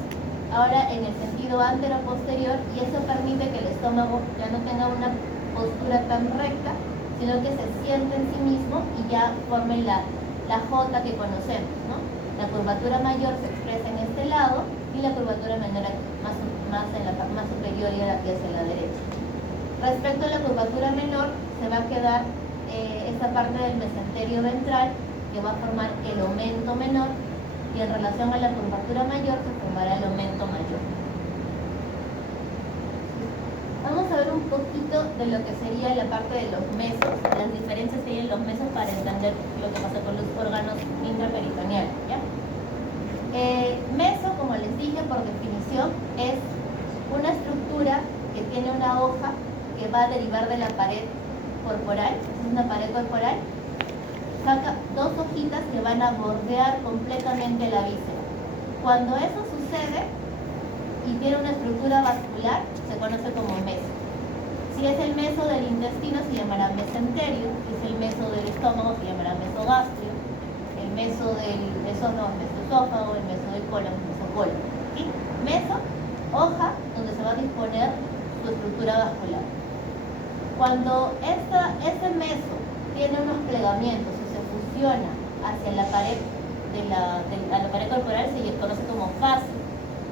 ahora en el sentido antero-posterior, y eso permite que el estómago ya no tenga una postura tan recta, sino que se siente en sí mismo y ya forme la J que conocemos, ¿no? La curvatura mayor se expresa en este lado y la curvatura menor aquí, más superior y hacia la derecha. Respecto a la curvatura menor, se va a quedar esta parte del mesenterio ventral que va a formar el aumento menor, y en relación a la curvatura mayor se formará el aumento mayor. Vamos a ver un poquito de lo que sería la parte de los mesos, las diferencias que hay en los mesos para entender lo que pasa con los órganos intraperitoneales, ¿ya? Meso, como les dije por definición, es una estructura que tiene una hoja que va a derivar de la pared corporal, es una pared corporal, saca dos hojitas que van a bordear completamente la víscera. Cuando eso sucede y tiene una estructura vascular, se conoce como meso. Si es el meso del intestino, se llamará mesenterio. Si es el meso del estómago, se llamará mesogastrio. El meso del esófago, mesosófago. El meso del colon, mesocolon. ¿Sí? Meso, hoja donde se va a disponer su estructura vascular. Cuando este meso tiene unos plegamientos y se fusiona hacia la pared a la pared corporal, se conoce como fascia.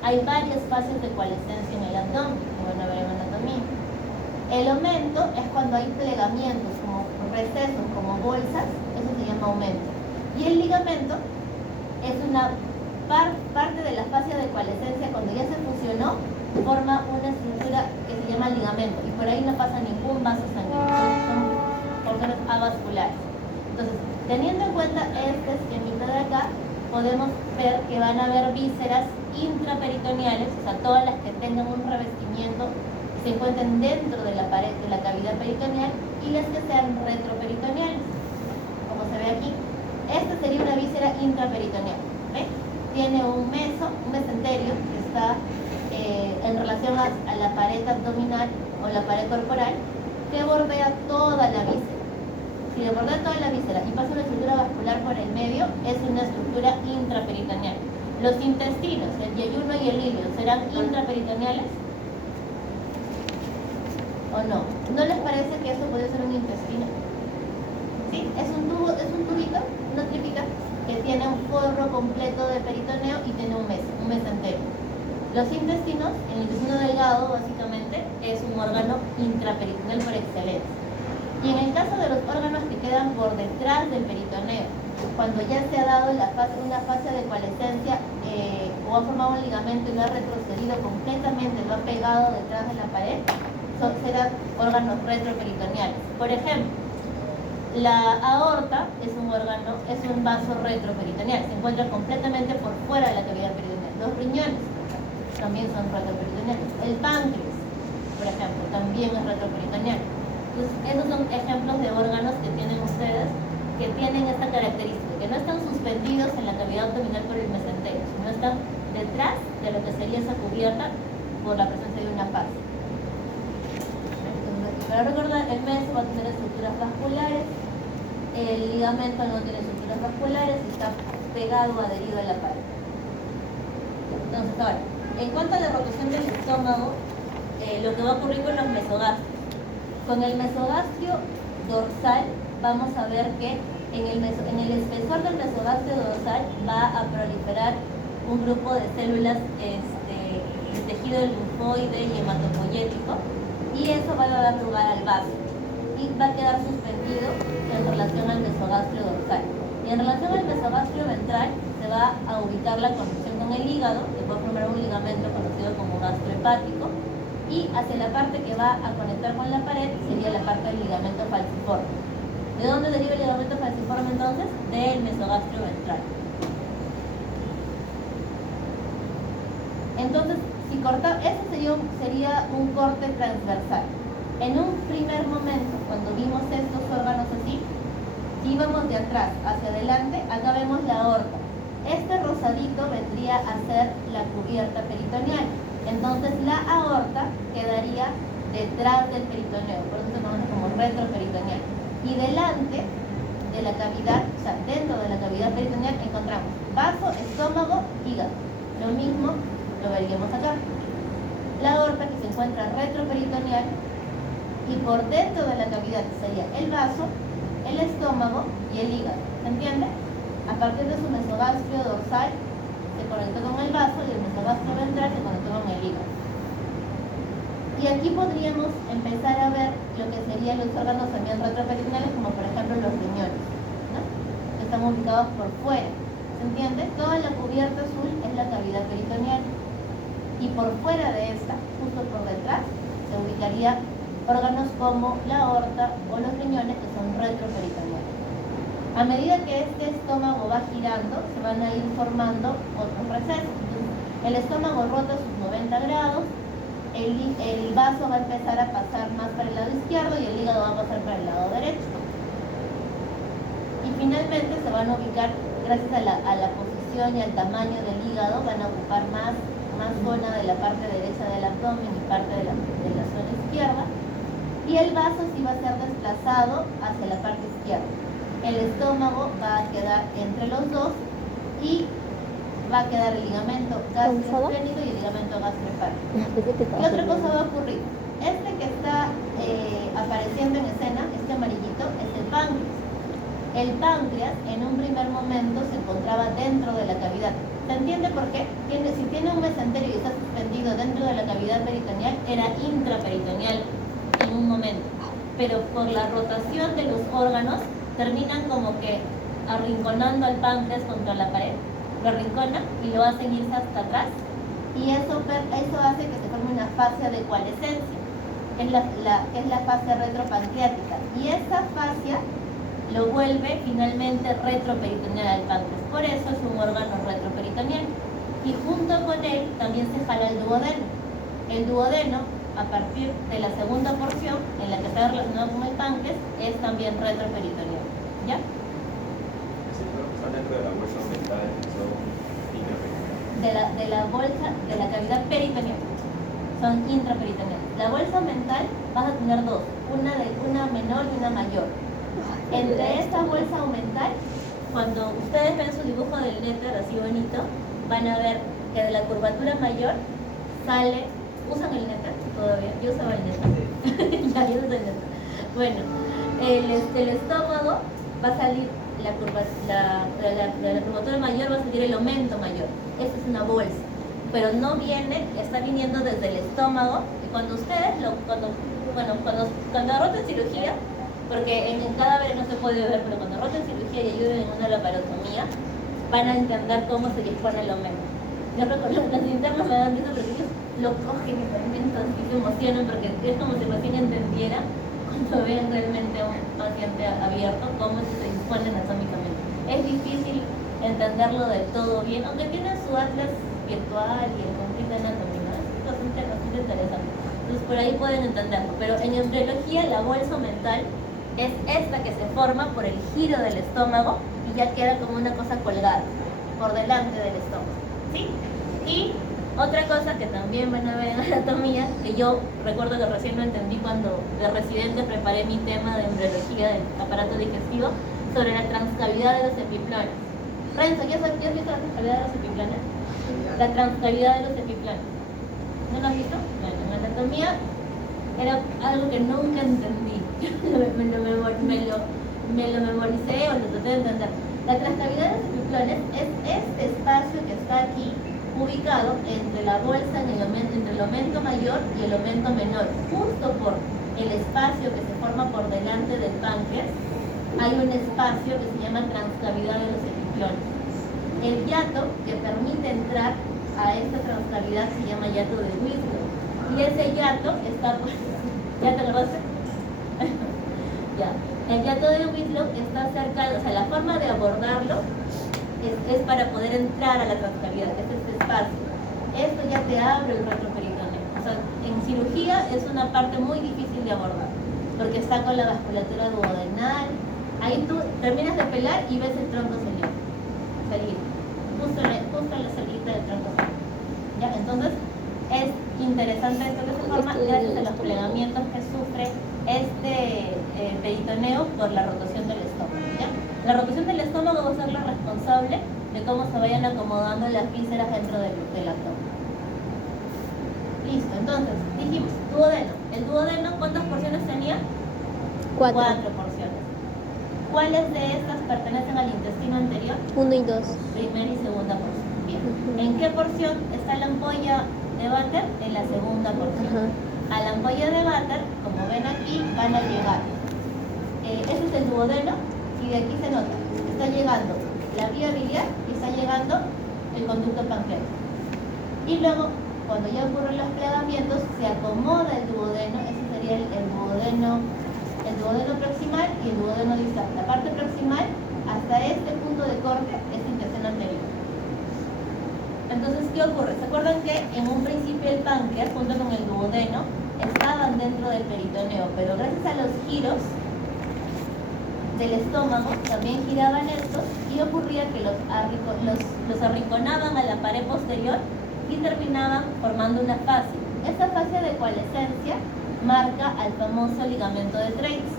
Hay varias fases de coalescencia en el abdomen, como van a ver en anatomía. El aumento es cuando hay plegamientos, como recesos, como bolsas, eso se llama aumento. Y el ligamento es una parte de la fascia de coalescencia, cuando ya se fusionó, forma una estructura que se llama ligamento, y por ahí no pasa ningún vaso sanguíneo, son porciones avasculares. Entonces, teniendo en cuenta este esquemita de acá, podemos ver que van a haber vísceras intraperitoneales, o sea, todas las que tengan un revestimiento y se encuentren dentro de la pared de la cavidad peritoneal, y las que sean retroperitoneales, como se ve aquí. Esta sería una víscera intraperitoneal, ¿ve? Tiene un mesenterio que está en relación a la pared abdominal o la pared corporal, que bordea toda la víscera. Si le bordea toda la víscera y pasa una estructura vascular por el medio, es una estructura intraperitoneal. Los intestinos, el yeyuno y el ilio, ¿serán intraperitoneales? ¿O no? ¿No les parece que esto puede ser un intestino? ¿Sí? Es un tubito, una tripita, que tiene un forro completo de peritoneo y tiene un mesenterio. Los intestinos, el intestino delgado básicamente es un órgano intraperitoneal por excelencia. Y en el caso de los órganos que quedan por detrás del peritoneo, cuando ya se ha dado una fase de coalescencia o ha formado un ligamento y lo ha retrocedido completamente, lo ha pegado detrás de la pared, serán órganos retroperitoneales. Por ejemplo, la aorta es un vaso retroperitoneal, se encuentra completamente por fuera de la cavidad peritoneal. Los riñones también son retroperitoneales. El páncreas, por ejemplo, también es retroperitoneal. Entonces, esos son ejemplos de órganos que tienen ustedes, que tienen esta característica, que no están suspendidos en la cavidad abdominal por el mesenterio, sino están detrás de lo que sería esa cubierta por la presencia de una fascia. Para recordar, el meso va a tener estructuras vasculares, el ligamento no tiene estructuras vasculares y está pegado o adherido a la pared. Entonces, ahora, en cuanto a la rotación del estómago, lo que va a ocurrir con los mesogastrios. Con el mesogastrio dorsal, vamos a ver que en el espesor del mesogastrio dorsal va a proliferar un grupo de células de tejido linfoide y hematopoyético, y eso va a dar lugar al vaso y va a quedar suspendido en relación al mesogastrio dorsal. Y en relación al mesogastrio ventral se va a ubicar la conexión con el hígado, que puede formar un ligamento conocido como gastrohepático, y hacia la parte que va a conectar con la pared sería la parte del ligamento falciforme. ¿De dónde deriva el ligamento falciforme entonces? Del mesogastrio ventral. Entonces, ese sería un corte transversal. En un primer momento, cuando vimos estos órganos así, si íbamos de atrás hacia adelante, acá vemos la aorta. Este rosadito vendría a ser la cubierta peritoneal. Entonces la aorta quedaría detrás del peritoneo, por eso se conoce como retroperitoneal. Y delante de la cavidad, o sea, dentro de la cavidad peritoneal encontramos vaso, estómago, hígado. Lo mismo lo veríamos acá. La aorta que se encuentra retroperitoneal y por dentro de la cavidad sería el vaso, el estómago y el hígado. ¿Se entiende? A partir de su mesogastrio dorsal se conectó con el vaso y el mesogastrio ventral se conectó con el hígado. Y aquí podríamos empezar a ver lo que serían los órganos también retroperitoneales, como por ejemplo los riñones, ¿no? Que están ubicados por fuera. ¿Se entiende? Toda la cubierta azul es la cavidad peritoneal. Y por fuera de esta, justo por detrás, se ubicaría órganos como la aorta o los riñones, que son retroperitoneales. A medida que este estómago va girando, se van a ir formando otros recesos. Entonces, el estómago rota sus 90 grados, el vaso va a empezar a pasar más para el lado izquierdo y el hígado va a pasar para el lado derecho. Y finalmente se van a ubicar, gracias a la posición y al tamaño del hígado, van a ocupar más zona de la parte derecha del abdomen y parte de la zona izquierda. Y el vaso sí va a ser desplazado hacia la parte izquierda. El estómago va a quedar entre los dos y va a quedar el ligamento gastroesplénico y el ligamento gastrohepático. ¿Qué otra cosa va a ocurrir? Este que está apareciendo en escena, este amarillito, es el páncreas. El páncreas en un primer momento se encontraba dentro de la cavidad. ¿Se entiende por qué? Si tiene un mesenterio y está suspendido dentro de la cavidad peritoneal, era intraperitoneal en un momento. Pero por la rotación de los órganos, terminan como que arrinconando al páncreas contra la pared, lo arrinconan y lo hacen irse hasta atrás. Y eso hace que se forme una fascia de coalescencia, que es la fascia retropancreática. Y esa fascia lo vuelve finalmente retroperitoneal al páncreas. Por eso es un órgano retroperitoneal. Y junto con él también se jala el duodeno. El duodeno, a partir de la segunda porción, en la que está relacionado con el páncreas, es también retroperitoneal. ¿Ya? Sí, pero están dentro de la bolsa mental, son intraperitoneales. De la cavidad peritoneal. Son intraperitoneales. La bolsa mental vas a tener dos, una menor y una mayor. Entre esta bolsa mental, cuando ustedes ven su dibujo del néter así bonito, van a ver que de la curvatura mayor sale. ¿Usan el néter todavía? Yo usaba el néter. Ya, yo uso el néter. Bueno, el estómago va a salir de la curvatura mayor, va a salir el aumento mayor. Esta es una bolsa, pero no viene, está viniendo desde el estómago. Y cuando ustedes cuando roten cirugía, porque en el cadáver no se puede ver, pero cuando roten cirugía y ayuden en una laparotomía, van a entender cómo se dispone el aumento. Yo recuerdo, las internas me dan risa porque ellos lo cogen y realmente así se emocionan, porque es como si el paciente entendiera, cuando ven realmente a un paciente abierto, cómo se dispone anatómicamente. Es difícil entenderlo del todo bien, aunque tiene su atlas virtual y el Complete Anatomy, ¿no? Es bastante interesante. Entonces por ahí pueden entenderlo. Pero en embriología la bolsa mental es esta que se forma por el giro del estómago y ya queda como una cosa colgada por delante del estómago, ¿sí? Y otra cosa que también van a ver en anatomía, que yo recuerdo que recién lo entendí cuando de residente preparé mi tema de embriología del aparato digestivo, sobre la transcavidad de los epiplones. Renzo, ¿ya has visto la transcavidad de los epiplones? La transcavidad de los epiplones. ¿No lo has visto? Bueno, en anatomía era algo que nunca entendí. me lo memoricé o lo traté de entender. La transcavidad de los epiplones es este espacio que está aquí, ubicado entre la bolsa, entre el aumento mayor y el aumento menor. Justo por el espacio que se forma por delante del páncreas, hay un espacio que se llama transcavidad de los epiplones. El hiato que permite entrar a esta transcavidad se llama hiato de Whistler. Y ese hiato está por... ¿Ya te lo vas a hacer? Ya. El hiato de Whistler está cerca, o sea, la forma de abordarlo es para poder entrar a la transcavidad, es este espacio. Esto ya te abre el retroperitoneum. O sea, en cirugía es una parte muy difícil de abordar, porque está con la vasculatura duodenal. Ahí tú terminas de pelar y ves el tronco salir. Justo en la salida del tronco salir. ¿Ya? Entonces, es interesante esto que se forma gracias a los plegamientos que sufre este peritoneo por la rotación del estómago. ¿Ya? La rotación del estómago va a ser la responsable de cómo se vayan acomodando las vísceras dentro del abdomen. Listo, entonces, dijimos, duodeno. El duodeno, ¿cuántas porciones tenía? 4. 4 porciones. ¿Cuáles de estas pertenecen al intestino anterior? 1 y 2. Primera y segunda porción. Bien. Ujú. ¿En qué porción está la ampolla de váter? En la segunda porción. Ajá. A la ampolla de váter, como ven aquí, van a llegar. Ese es el duodeno y de aquí se nota. Está llegando la vía biliar y está llegando el conducto pancreático. Y luego, cuando ya ocurren los plegamientos, se acomoda el duodeno. Ese sería el duodeno proximal y el duodeno distal. La parte proximal, hasta este punto de corte, es intestino anterior. Entonces, ¿qué ocurre? ¿Se acuerdan que en un principio el páncreas, junto con el duodeno, estaban dentro del peritoneo? Pero gracias a los giros del estómago, también giraban estos y ocurría que los arrinconaban a la pared posterior y terminaban formando una fascia. Esta fascia de coalescencia marca al famoso ligamento de Treitz.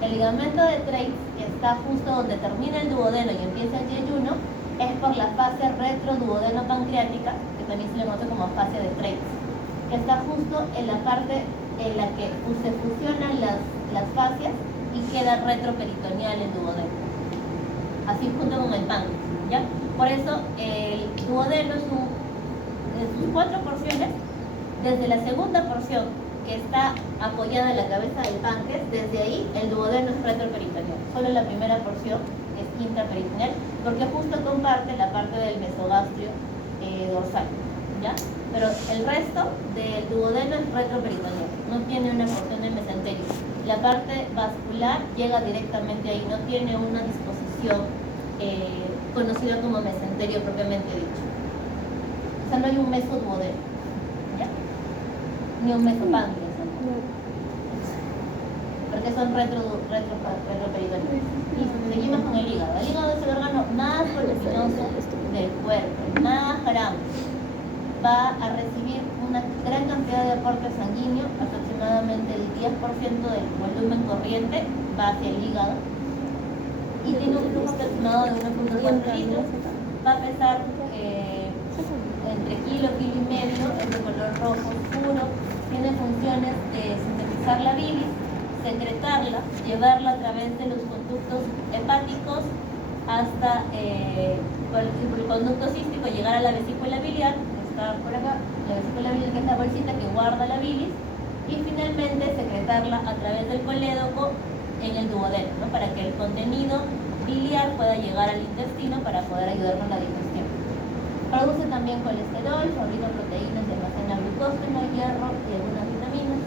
El ligamento de Treitz, que está justo donde termina el duodeno y empieza el yeyuno, es por la fascia retroduodeno-pancreática, que también se le conoce como fascia de Treitz, que está justo en la parte en la que se fusionan las fascias y queda retroperitoneal el duodeno, así junto con el páncreas, ¿ya? Por eso el duodeno es de sus 4 porciones. Desde la segunda porción, que está apoyada en la cabeza del páncreas, desde ahí el duodeno es retroperitoneal. Solo la primera porción es intraperitoneal, porque justo comparte la parte del mesogastrio dorsal, ¿ya? Pero el resto del duodeno es retroperitoneal, no tiene una porción de mesenterio. La parte vascular llega directamente ahí, no tiene una disposición conocida como mesenterio propiamente dicho. O sea, no hay un mesoduodeno, ¿ya? Ni un mesopáncreas, ¿no? Porque son retroperitoneales. Listo, seguimos con el hígado. El hígado es el órgano más voluminoso del cuerpo, más grande. Va a recibir una gran cantidad de aporte sanguíneo, aproximadamente el 10% del volumen corriente va hacia el hígado y tiene un flujo aproximado de 1.4 litros. Va a pesar entre kilo y medio, es de color rojo oscuro, tiene funciones de sintetizar la bilis, secretarla, llevarla a través de los conductos hepáticos hasta por el conducto cístico, llegar a la vesícula biliar, por acá, la vesícula biliar, que es la bolsita que guarda la bilis, y finalmente secretarla a través del colédoco en el duodeno, ¿no? Para que el contenido biliar pueda llegar al intestino para poder ayudarnos en la digestión. Produce también colesterol, fabrica proteínas y almacena glucógeno, hierro y algunas vitaminas.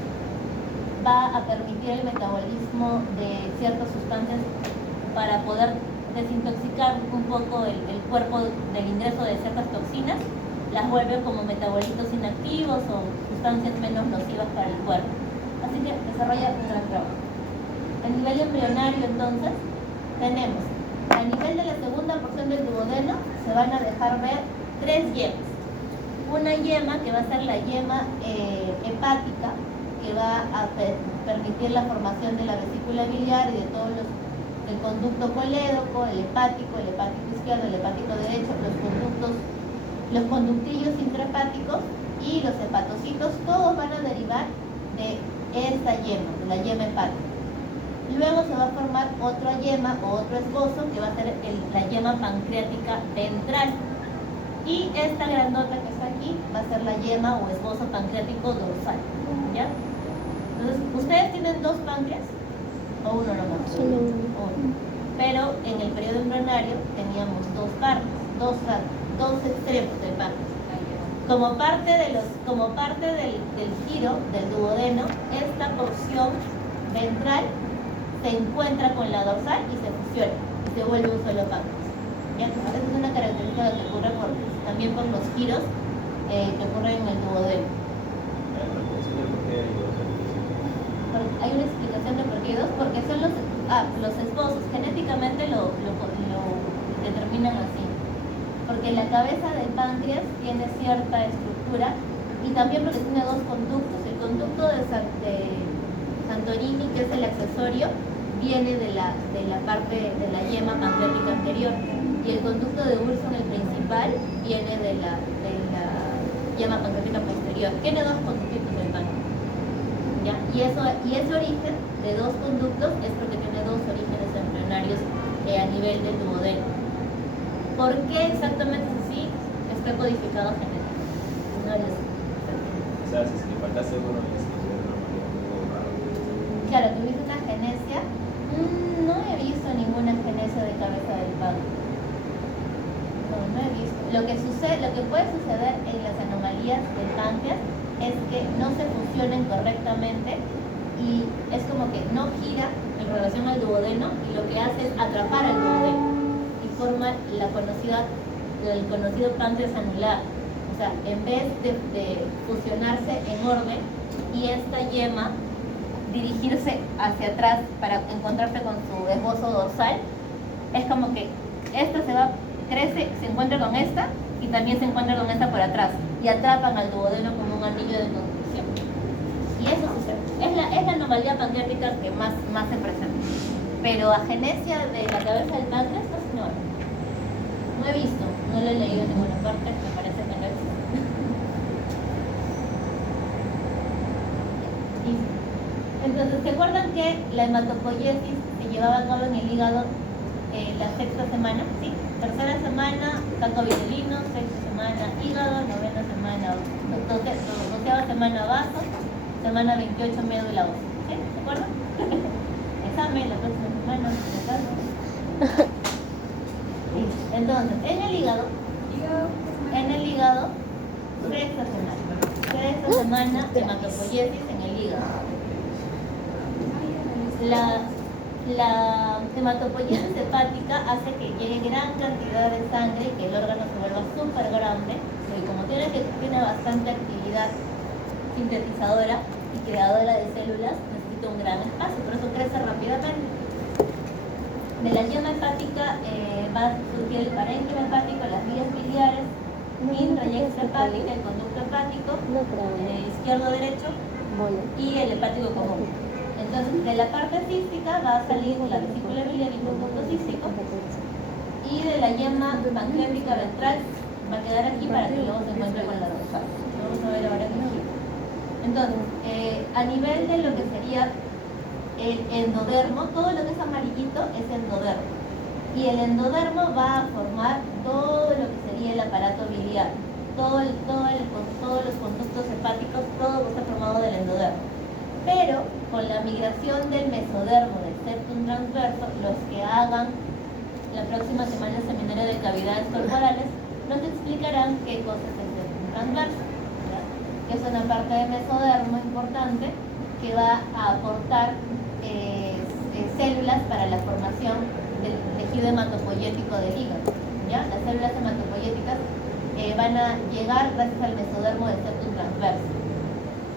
Va a permitir el metabolismo de ciertas sustancias para poder desintoxicar un poco el cuerpo del ingreso de ciertas toxinas, las vuelve como metabolitos inactivos o sustancias menos nocivas para el cuerpo. Así que desarrolla un gran trabajo. A nivel embrionario, entonces, tenemos, a nivel de la segunda porción del duodeno, se van a dejar ver 3 yemas. Una yema que va a ser la yema hepática, que va a permitir la formación de la vesícula biliar y de todos el conducto colédoco, el hepático izquierdo, el hepático derecho, los conductillos intrahepáticos y los hepatocitos, todos van a derivar de esta yema, de la yema hepática. Luego se va a formar otra yema o otro esbozo que va a ser la yema pancreática ventral. Y esta grandota que está aquí va a ser la yema o esbozo pancreático dorsal, ¿ya? Entonces, ¿ustedes tienen 2 páncreas? ¿O uno nomás? Solo uno. Uno. Pero en el periodo embrionario teníamos 2 partes, dos extremos del páncreas. Como parte del giro del duodeno, esta porción ventral se encuentra con la dorsal y se fusiona y se vuelve un solo páncreas. ¿Ya? Esa es una característica que ocurre también por los giros que ocurren en el duodeno. Hay una explicación de por qué hay 2, porque son los esbozos, genéticamente lo determinan así. Porque la cabeza del páncreas tiene cierta estructura y también porque tiene 2 conductos. El conducto de Santorini, que es el accesorio, viene de la parte de la yema pancreática anterior, y el conducto de Wilson, el principal, viene de la yema pancreática posterior. Tiene dos conductitos el páncreas. ¿Ya? Y ese origen de dos conductos es porque tiene dos orígenes embrionarios a nivel del duodeno. ¿Por qué exactamente es así? Está codificado genéticamente. No les... O sea, si es que faltase uno, es que de una manera muy rara. Claro, tuviste una genesia. No he visto ninguna genesia de cabeza del páncreas. No he visto. Lo que puede suceder en las anomalías del páncreas es que no se fusionen correctamente y es como que no gira en relación al duodeno y lo que hace es atrapar al duodeno y forma el conocido páncreas anular. O sea, en vez de fusionarse en orden y esta yema dirigirse hacia atrás para encontrarse con su esbozo dorsal, es como que esta crece, se encuentra con esta y también se encuentra con esta por atrás y atrapan al duodeno como un anillo de conducción. Y eso sucede. Es la anomalía pancreática que más se presenta. Pero agenesia de la cabeza del páncreas, pues no he visto, no lo he leído en ninguna parte, me parece que no existe. Entonces, ¿se acuerdan que la hematopoiesis se llevaba a cabo en el hígado la sexta semana? Sí. Tercera semana, saco vitulino, sexta semana, hígado, novena semana, doceava semana, vaso, semana 28, médula ósea. ¿Sí? ¿Se acuerdan? Examen la próxima semana, si acaso. Entonces, en el hígado, sexta semana, hematopoiesis en el hígado. La hematopoiesis hepática hace que llegue gran cantidad de sangre y que el órgano se vuelva súper grande, y como tiene bastante actividad sintetizadora y creadora de células, necesita un gran espacio, por eso crece rápidamente. De la yema hepática va a surgir el parénquima hepático, las vías biliares, intra y extrahepática, el conducto hepático, izquierdo-derecho y el hepático común. Entonces, de la parte cística va a salir la vesícula biliar y el conducto cístico, y de la yema pancreática ventral va a quedar aquí para que luego se encuentre con la dorsal. Vamos a ver ahora aquí. Entonces, a nivel de lo que sería el endodermo, todo lo que es amarillito es endodermo. Y el endodermo va a formar todo lo que sería el aparato biliar. Todos los conductos hepáticos, todo está formado del endodermo. Pero con la migración del mesodermo, del septum transverso, los que hagan la próxima semana el seminario de cavidades corporales nos explicarán qué cosa es el septum transverso, ¿ya? Que es una parte de mesodermo importante que va a aportar células para la formación del tejido hematopoyético del hígado, ¿ya? Las células hematopoyéticas van a llegar gracias al mesodermo del septum transverso.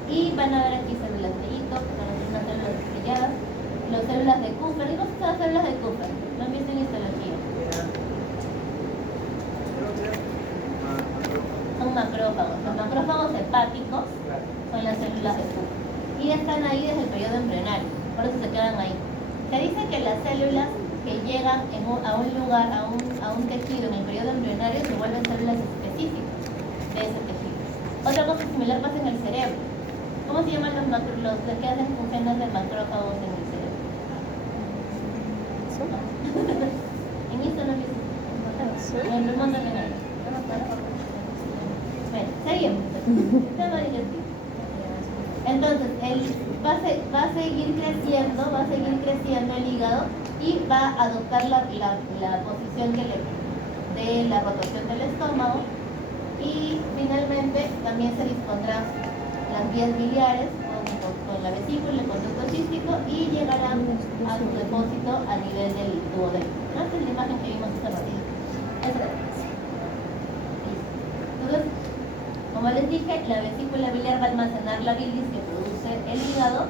Y van a ver aquí células de hito, que van a ser unas células estrelladas, las células de Kupfer. ¿Y cómo son las células de Kupfer? ¿No han visto en histología? Son macrófagos. Los macrófagos hepáticos son las células de Kupfer. Y están ahí desde el periodo embrionario, por eso se quedan ahí. Se dice que las células que llegan a un lugar, a un tejido en el periodo embrionario, se vuelven células específicas de ese tejido. Otra cosa similar pasa en el cerebro. ¿Cómo se llaman los que hacen funciones de macrófagos en el cerebro? En esto no he visto. En el mundo no hay. Bueno, seguimos. Tema digestivo. Entonces, va a seguir creciendo el hígado y va a adoptar la posición que le dé la rotación del estómago, y finalmente también se dispondrán las vías biliares con la vesícula, el conducto cístico, y llegarán a su depósito a nivel del duodeno. ¿No? Esta es la imagen que vimos hace ratito. Entonces, como les dije, la vesícula biliar va a almacenar la bilis que produce el hígado,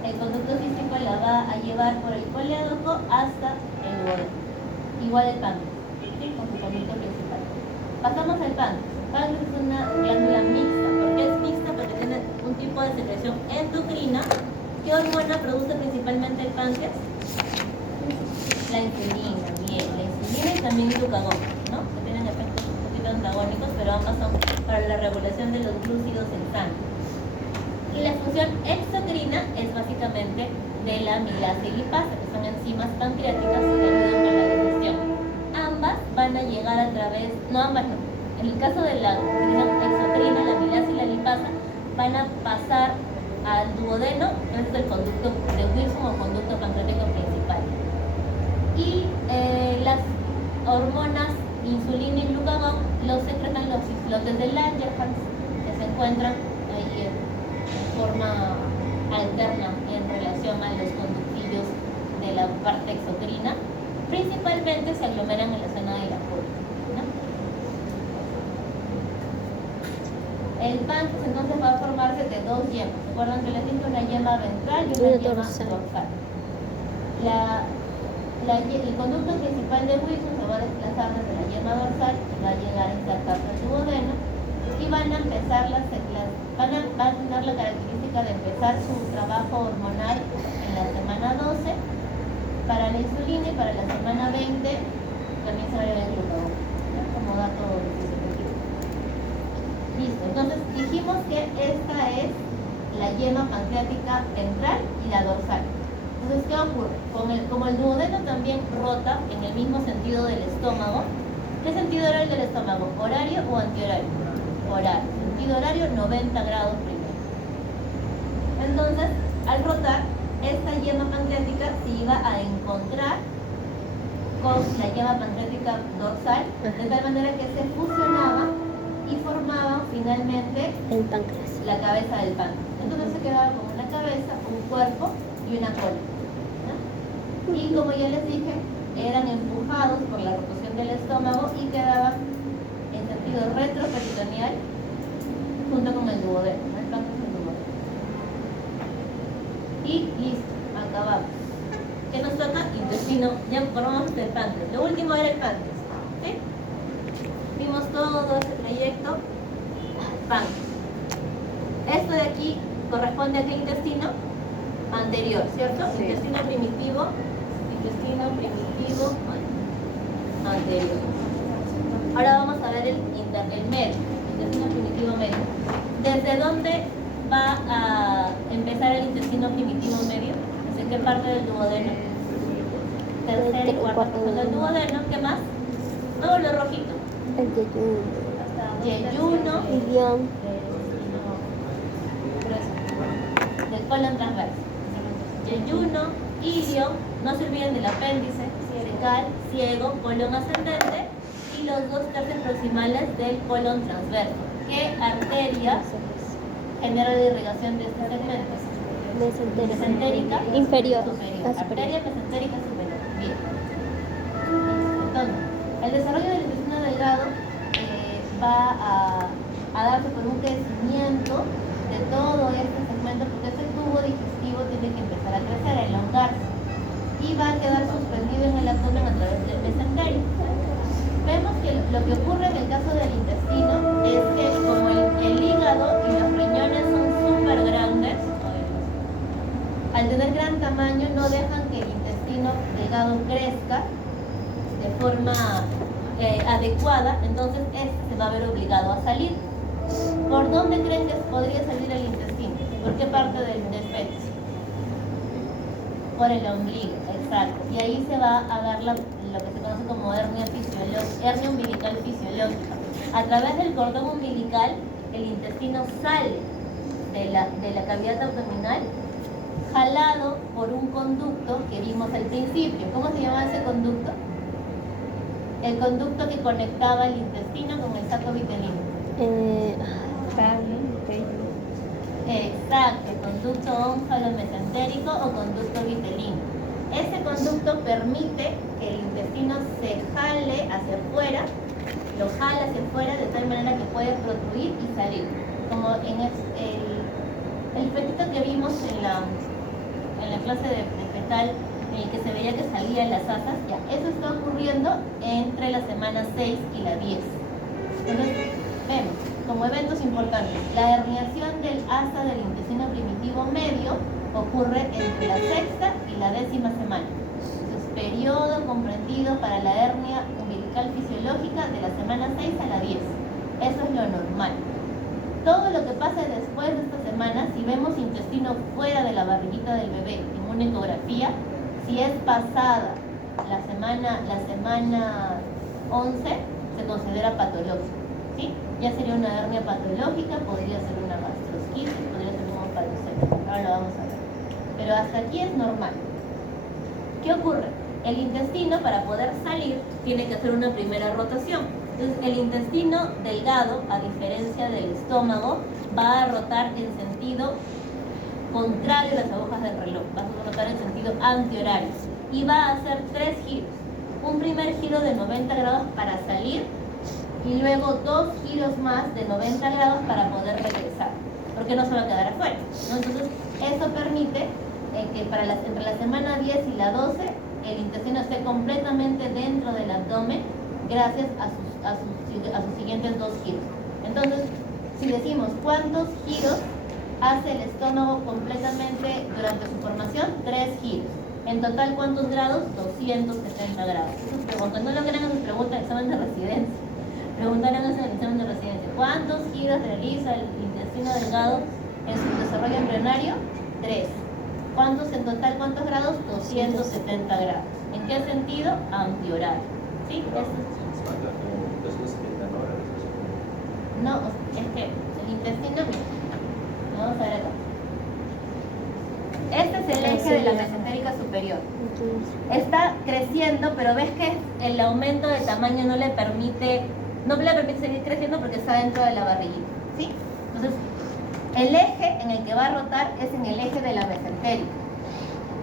el conducto cístico la va a llevar por el colédoco hasta el duodeno. Igual el páncreas, ¿sí? Con su conducto principal. Pasamos al páncreas. El páncreas es una glándula mixta. ¿Por qué es mixta? Porque tiene un tipo de secreción endocrina. ¿Qué hormona produce principalmente el páncreas? La insulina, bien. La insulina y también el glucagón, ¿no? Que tienen efectos un poquito antagónicos, pero pero ambas son para la regulación de los glúcidos en sangre. Y la función exocrina es básicamente de la amilasa y lipasa, que son enzimas pancreáticas que ayudan con la digestión. Ambas van a llegar a través, no ambas no, en el caso de la exocrina, la amilasa y la lipasa van a pasar al duodeno, que es el conducto de Wilson o conducto pancreático principal. Y las hormonas insulina y glucagón los secretan los islotes de Langerhans, que se encuentran ahí en forma alterna en relación a los conductillos de la parte exocrina. Principalmente se aglomeran en la zona de la cola, ¿no? El páncreas entonces va a formarse de dos yemas. Recuerdan que les dije una yema ventral y una yema dorsal. El conducto principal de Wilson se va a desplazar desde la yema dorsal y va a llegar a insertarse el duodeno y van a empezar va a tener la característica de empezar su trabajo hormonal en la semana 12 para la insulina y para la semana 20 también se va a ver el glucagón, ¿no? Como dato fisiológico. Listo, entonces dijimos que esta es la yema pancreática ventral y la dorsal. Entonces, ¿qué ocurre? Como el duodeno también rota en el mismo sentido del estómago, ¿qué sentido era el del estómago? ¿Horario o antihorario? Horario. Sentido horario 90 grados primero. Entonces, al rotar, esta yema pancreática se iba a encontrar con la yema pancreática dorsal, de tal manera que se fusionaban y formaban finalmente El páncreas. la cabeza del páncreas. Entonces se quedaba con una cabeza, un cuerpo y una cola, ¿no? Y como ya les dije, eran empujados por la rotación del estómago y quedaban en sentido retroperitoneal junto con el duodeno, ¿no? El páncreas y el duodeno. Y listo, acabamos. ¿Qué nos toca? Intestino. Ya formamos el páncreas. Lo último era el páncreas, ¿sí? Vimos todo ese trayecto. Páncreas. Esto de aquí corresponde a qué intestino anterior, ¿cierto? Sí. Intestino primitivo anterior. Ahora vamos a ver el medio, intestino primitivo medio. ¿Desde dónde va a empezar el intestino primitivo medio? ¿Desde qué parte del duodeno? Tercera y cuarta parte del duodeno. ¿Qué más? Todo lo rojito. El Yeyuno. Ilión. Del colon transverso. Yeyuno, ilio, no se olviden del apéndice, cecal, ciego, colon ascendente y los dos tercios proximales del colon transverso. ¿Qué arteria genera la irrigación de este segmento? Mesentérica Inferior. Superior. Arteria mesentérica superior. Bien. Entonces, el desarrollo del intestino delgado va a darse por un crecimiento de todo este segmento, porque ese tubo digestivo tiene que empezar a crecer, a elongarse, y va a quedar suspendido en el abdomen a través del mesenterio. Vemos que lo que ocurre en el caso del intestino es que como el hígado y los riñones son súper grandes, al tener gran tamaño no dejan que el intestino delgado crezca de forma adecuada, entonces este se va a ver obligado a salir. ¿Por dónde creen que podría salir el intestino? ¿Por qué parte del feto? Por el ombligo, exacto. Y ahí se va a dar lo que se conoce como hernia umbilical fisiológica. A través del cordón umbilical, el intestino sale de la cavidad abdominal, jalado por un conducto que vimos al principio. ¿Cómo se llama ese conducto? El conducto que conectaba el intestino con el saco vitelino. Exacto, conducto ónfalo-mesentérico o conducto vitelino. Ese conducto permite que el intestino se jale hacia afuera, lo jala hacia afuera de tal manera que puede protruir y salir. Como en el fetito que vimos en la clase de fetal, en el que se veía que salían las asas, ya, eso está ocurriendo entre la semana 6 y la 10. Entonces, vemos como eventos importantes, la herniación del asa del intestino primitivo medio ocurre entre la sexta y la 10ª semana. Entonces, periodo comprendido para la hernia umbilical fisiológica de la semana 6 a la 10. Eso es lo normal. Todo lo que pase después de esta semana, si vemos intestino fuera de la barriguita del bebé en una ecografía, si es pasada la semana 11, se considera patológico, ¿sí? Ya sería una hernia patológica, podría ser una gastrosquisis, podría ser un hepatocele. Ahora lo vamos a ver. Pero hasta aquí es normal. ¿Qué ocurre? El intestino, para poder salir, tiene que hacer una primera rotación. Entonces, el intestino delgado, a diferencia del estómago, va a rotar en sentido contrario a las agujas del reloj. Va a rotar en sentido antihorario. Y va a hacer 3 giros. Un primer giro de 90 grados para salir y luego 2 giros más de 90 grados para poder regresar. Porque no se va a quedar afuera, ¿no? Entonces, eso permite que entre la semana 10 y la 12 el intestino esté completamente dentro del abdomen gracias a sus siguientes 2 giros. Entonces, si decimos cuántos giros hace el estómago completamente durante su formación, 3 giros. En total, ¿cuántos grados? 270 grados. Eso es pregunta. No lo crean en sus preguntas del examen de residencia. Preguntaron eso en el examen de residencia. ¿Cuántos giros realiza el intestino delgado en su desarrollo embrionario? 3. ¿Cuántos en total? ¿Cuántos grados? 270 grados. ¿En qué sentido? Antihorario. ¿Sí? Falta como 270 horas. No, es que el intestino, mira, vamos a ver acá. Este es el eje de la mesentérica superior. Está creciendo, pero ves que el aumento de tamaño no le permite seguir creciendo porque está dentro de la barriguita, ¿sí? Entonces, el eje en el que va a rotar es en el eje de la mesentérica.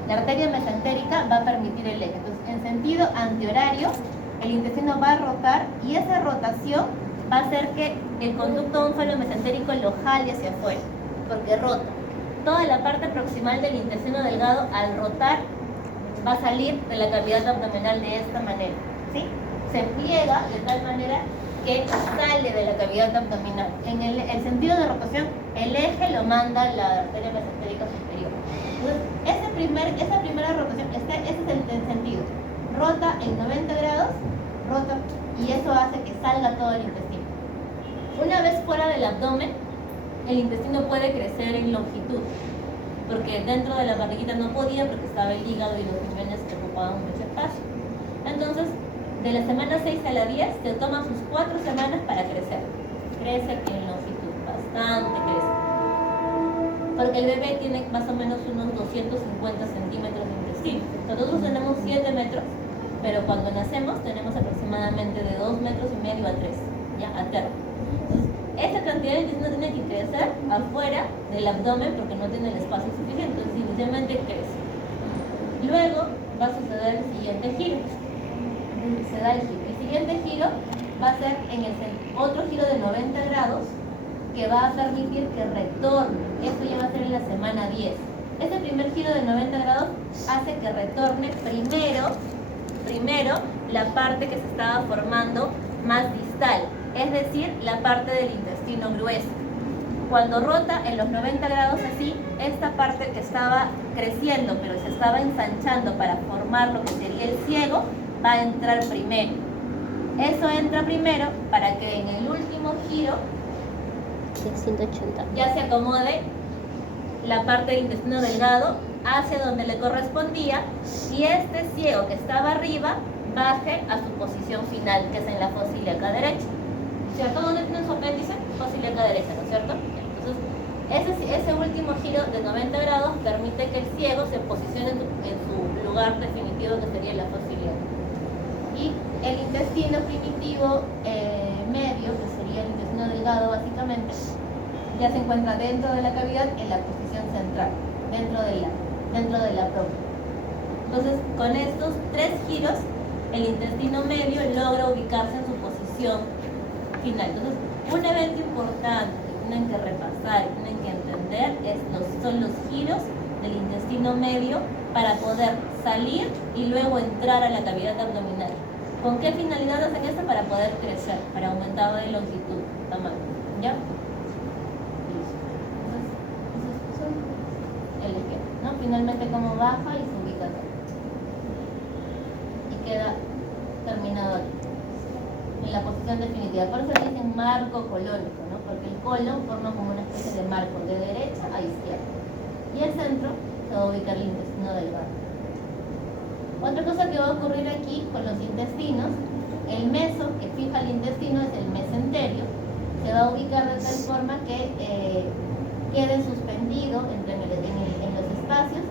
La arteria mesentérica va a permitir el eje. Entonces, en sentido antihorario, el intestino va a rotar y esa rotación va a hacer que el conducto ónfalo-mesentérico lo jale hacia afuera, porque rota. Toda la parte proximal del intestino delgado, al rotar, va a salir de la cavidad abdominal de esta manera, ¿sí? Se pliega de tal manera que sale de la cavidad abdominal. En el sentido de rotación, el eje lo manda la arteria mesentérica superior. Entonces, esa primera rotación, ese es el sentido. Rota en 90 grados, rota, y eso hace que salga todo el intestino. Una vez fuera del abdomen, el intestino puede crecer en longitud, porque dentro de la barriguita no podía porque estaba el hígado y los riñones que ocupaban mucho espacio. Entonces, de la semana 6 a la 10 se toman sus 4 semanas para crecer. Crece en longitud, bastante crece. Porque el bebé tiene más o menos unos 250 centímetros de intestino. Nosotros tenemos 7 metros, pero cuando nacemos tenemos aproximadamente de 2,5 metros a 3, ya, a termo. Entonces, esta cantidad de intestino tiene que crecer afuera del abdomen porque no tiene el espacio suficiente. Entonces, inicialmente crece. Luego va a suceder el siguiente giro. Se da el giro. El siguiente giro va a ser en otro giro de 90 grados que va a permitir que retorne. Esto ya va a ser en la semana 10. Este primer giro de 90 grados hace que retorne primero la parte que se estaba formando más distal, es decir, la parte del intestino grueso. Cuando rota en los 90 grados así, esta parte que estaba creciendo pero se estaba ensanchando para formar lo que sería el ciego, va a entrar primero. Eso entra primero para que en el último giro 180. ya se acomode la parte del intestino delgado hacia donde le correspondía y este ciego que estaba arriba baje a su posición final, que es en la fosa ilíaca derecha. ¿Cierto? ¿Dónde tienen su apéndice? Fosa ilíaca derecha, ¿no es cierto? Entonces, ese último giro de 90 grados permite que el ciego se posicione en su lugar definitivo, que sería la fosa ilíaca. Y el intestino primitivo medio, que sería el intestino delgado básicamente, ya se encuentra dentro de la cavidad en la posición central, dentro de la próstata. Entonces, con estos 3 giros, el intestino medio logra ubicarse en su posición final. Entonces, un evento importante que tienen que repasar y tienen que entender son los giros del intestino medio para poder salir y luego entrar a la cavidad abdominal. ¿Con qué finalidad hacen esto? Para poder crecer, para aumentar de longitud, tamaño. ¿Ya? El esquema, ¿no? Finalmente como baja y se ubica acá. Y queda terminado aquí. la posición definitiva. Por eso le dicen marco colónico, ¿no? Porque el colon forma como una especie de marco de derecha a izquierda. Y el centro se va a ubicar el intestino delgado. Otra cosa que va a ocurrir aquí con los intestinos, el meso que fija el intestino es el mesenterio, se va a ubicar de tal forma que quede suspendido en los espacios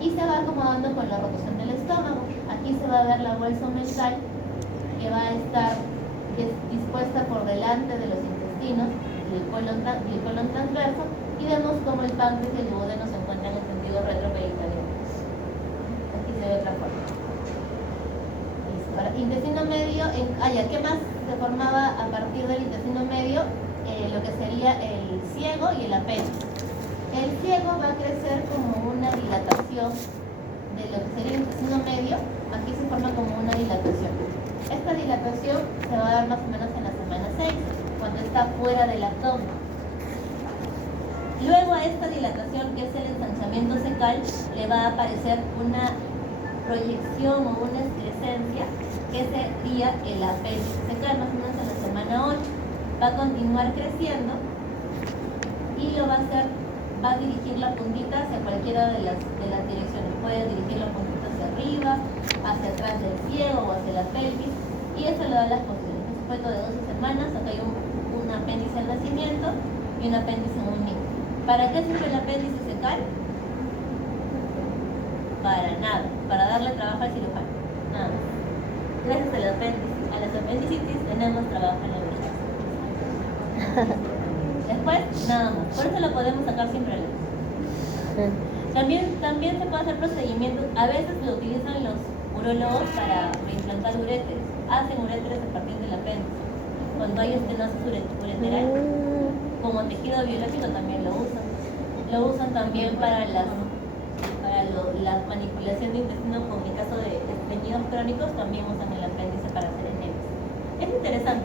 y se va acomodando con la rotación del estómago. Aquí se va a ver la bolsa umbilical que va a estar dispuesta por delante de los intestinos y el colon transverso, y vemos como el páncreas y el duodeno se encuentran en sentido retroperitoneal. Aquí se ve otra forma. Listo. Ahora, intestino medio, ¿qué más se formaba a partir del intestino medio? Lo que sería el ciego y el apéndice. El ciego va a crecer como una dilatación de lo que sería el intestino medio. Aquí se forma como una dilatación. Esta dilatación se va a dar más o menos en la semana 6, cuando está fuera del abdomen. Luego a esta dilatación, que es el ensanchamiento cecal, le va a aparecer una proyección o una excrescencia, que sería el apéndice cecal, más o menos en la semana 8. Va a continuar creciendo y lo va a dirigir la puntita hacia cualquiera de las direcciones. Puede dirigir la puntita hacia arriba, hacia atrás del ciego o hacia la pelvis, y eso le da las posiciones. Un feto de 12 semanas, acá hay un apéndice al nacimiento y un apéndice en un niño. ¿Para qué sirve el apéndice cecal? Para nada, para darle trabajo al cirujano. Nada más. Gracias a las apendicitis tenemos trabajo en la vida. Después, nada más. Por eso lo podemos sacar sin problema. También se puede hacer procedimientos. A veces lo utilizan los urólogos para reimplantar uréteres. Hacen uréteres a partir del apéndice. Cuando hay estenosis ureteral, como tejido biológico también lo usan. Lo usan también para la manipulación de intestino, con el caso de estreñidos crónicos, también usan el apéndice para hacer enemas. Es interesante.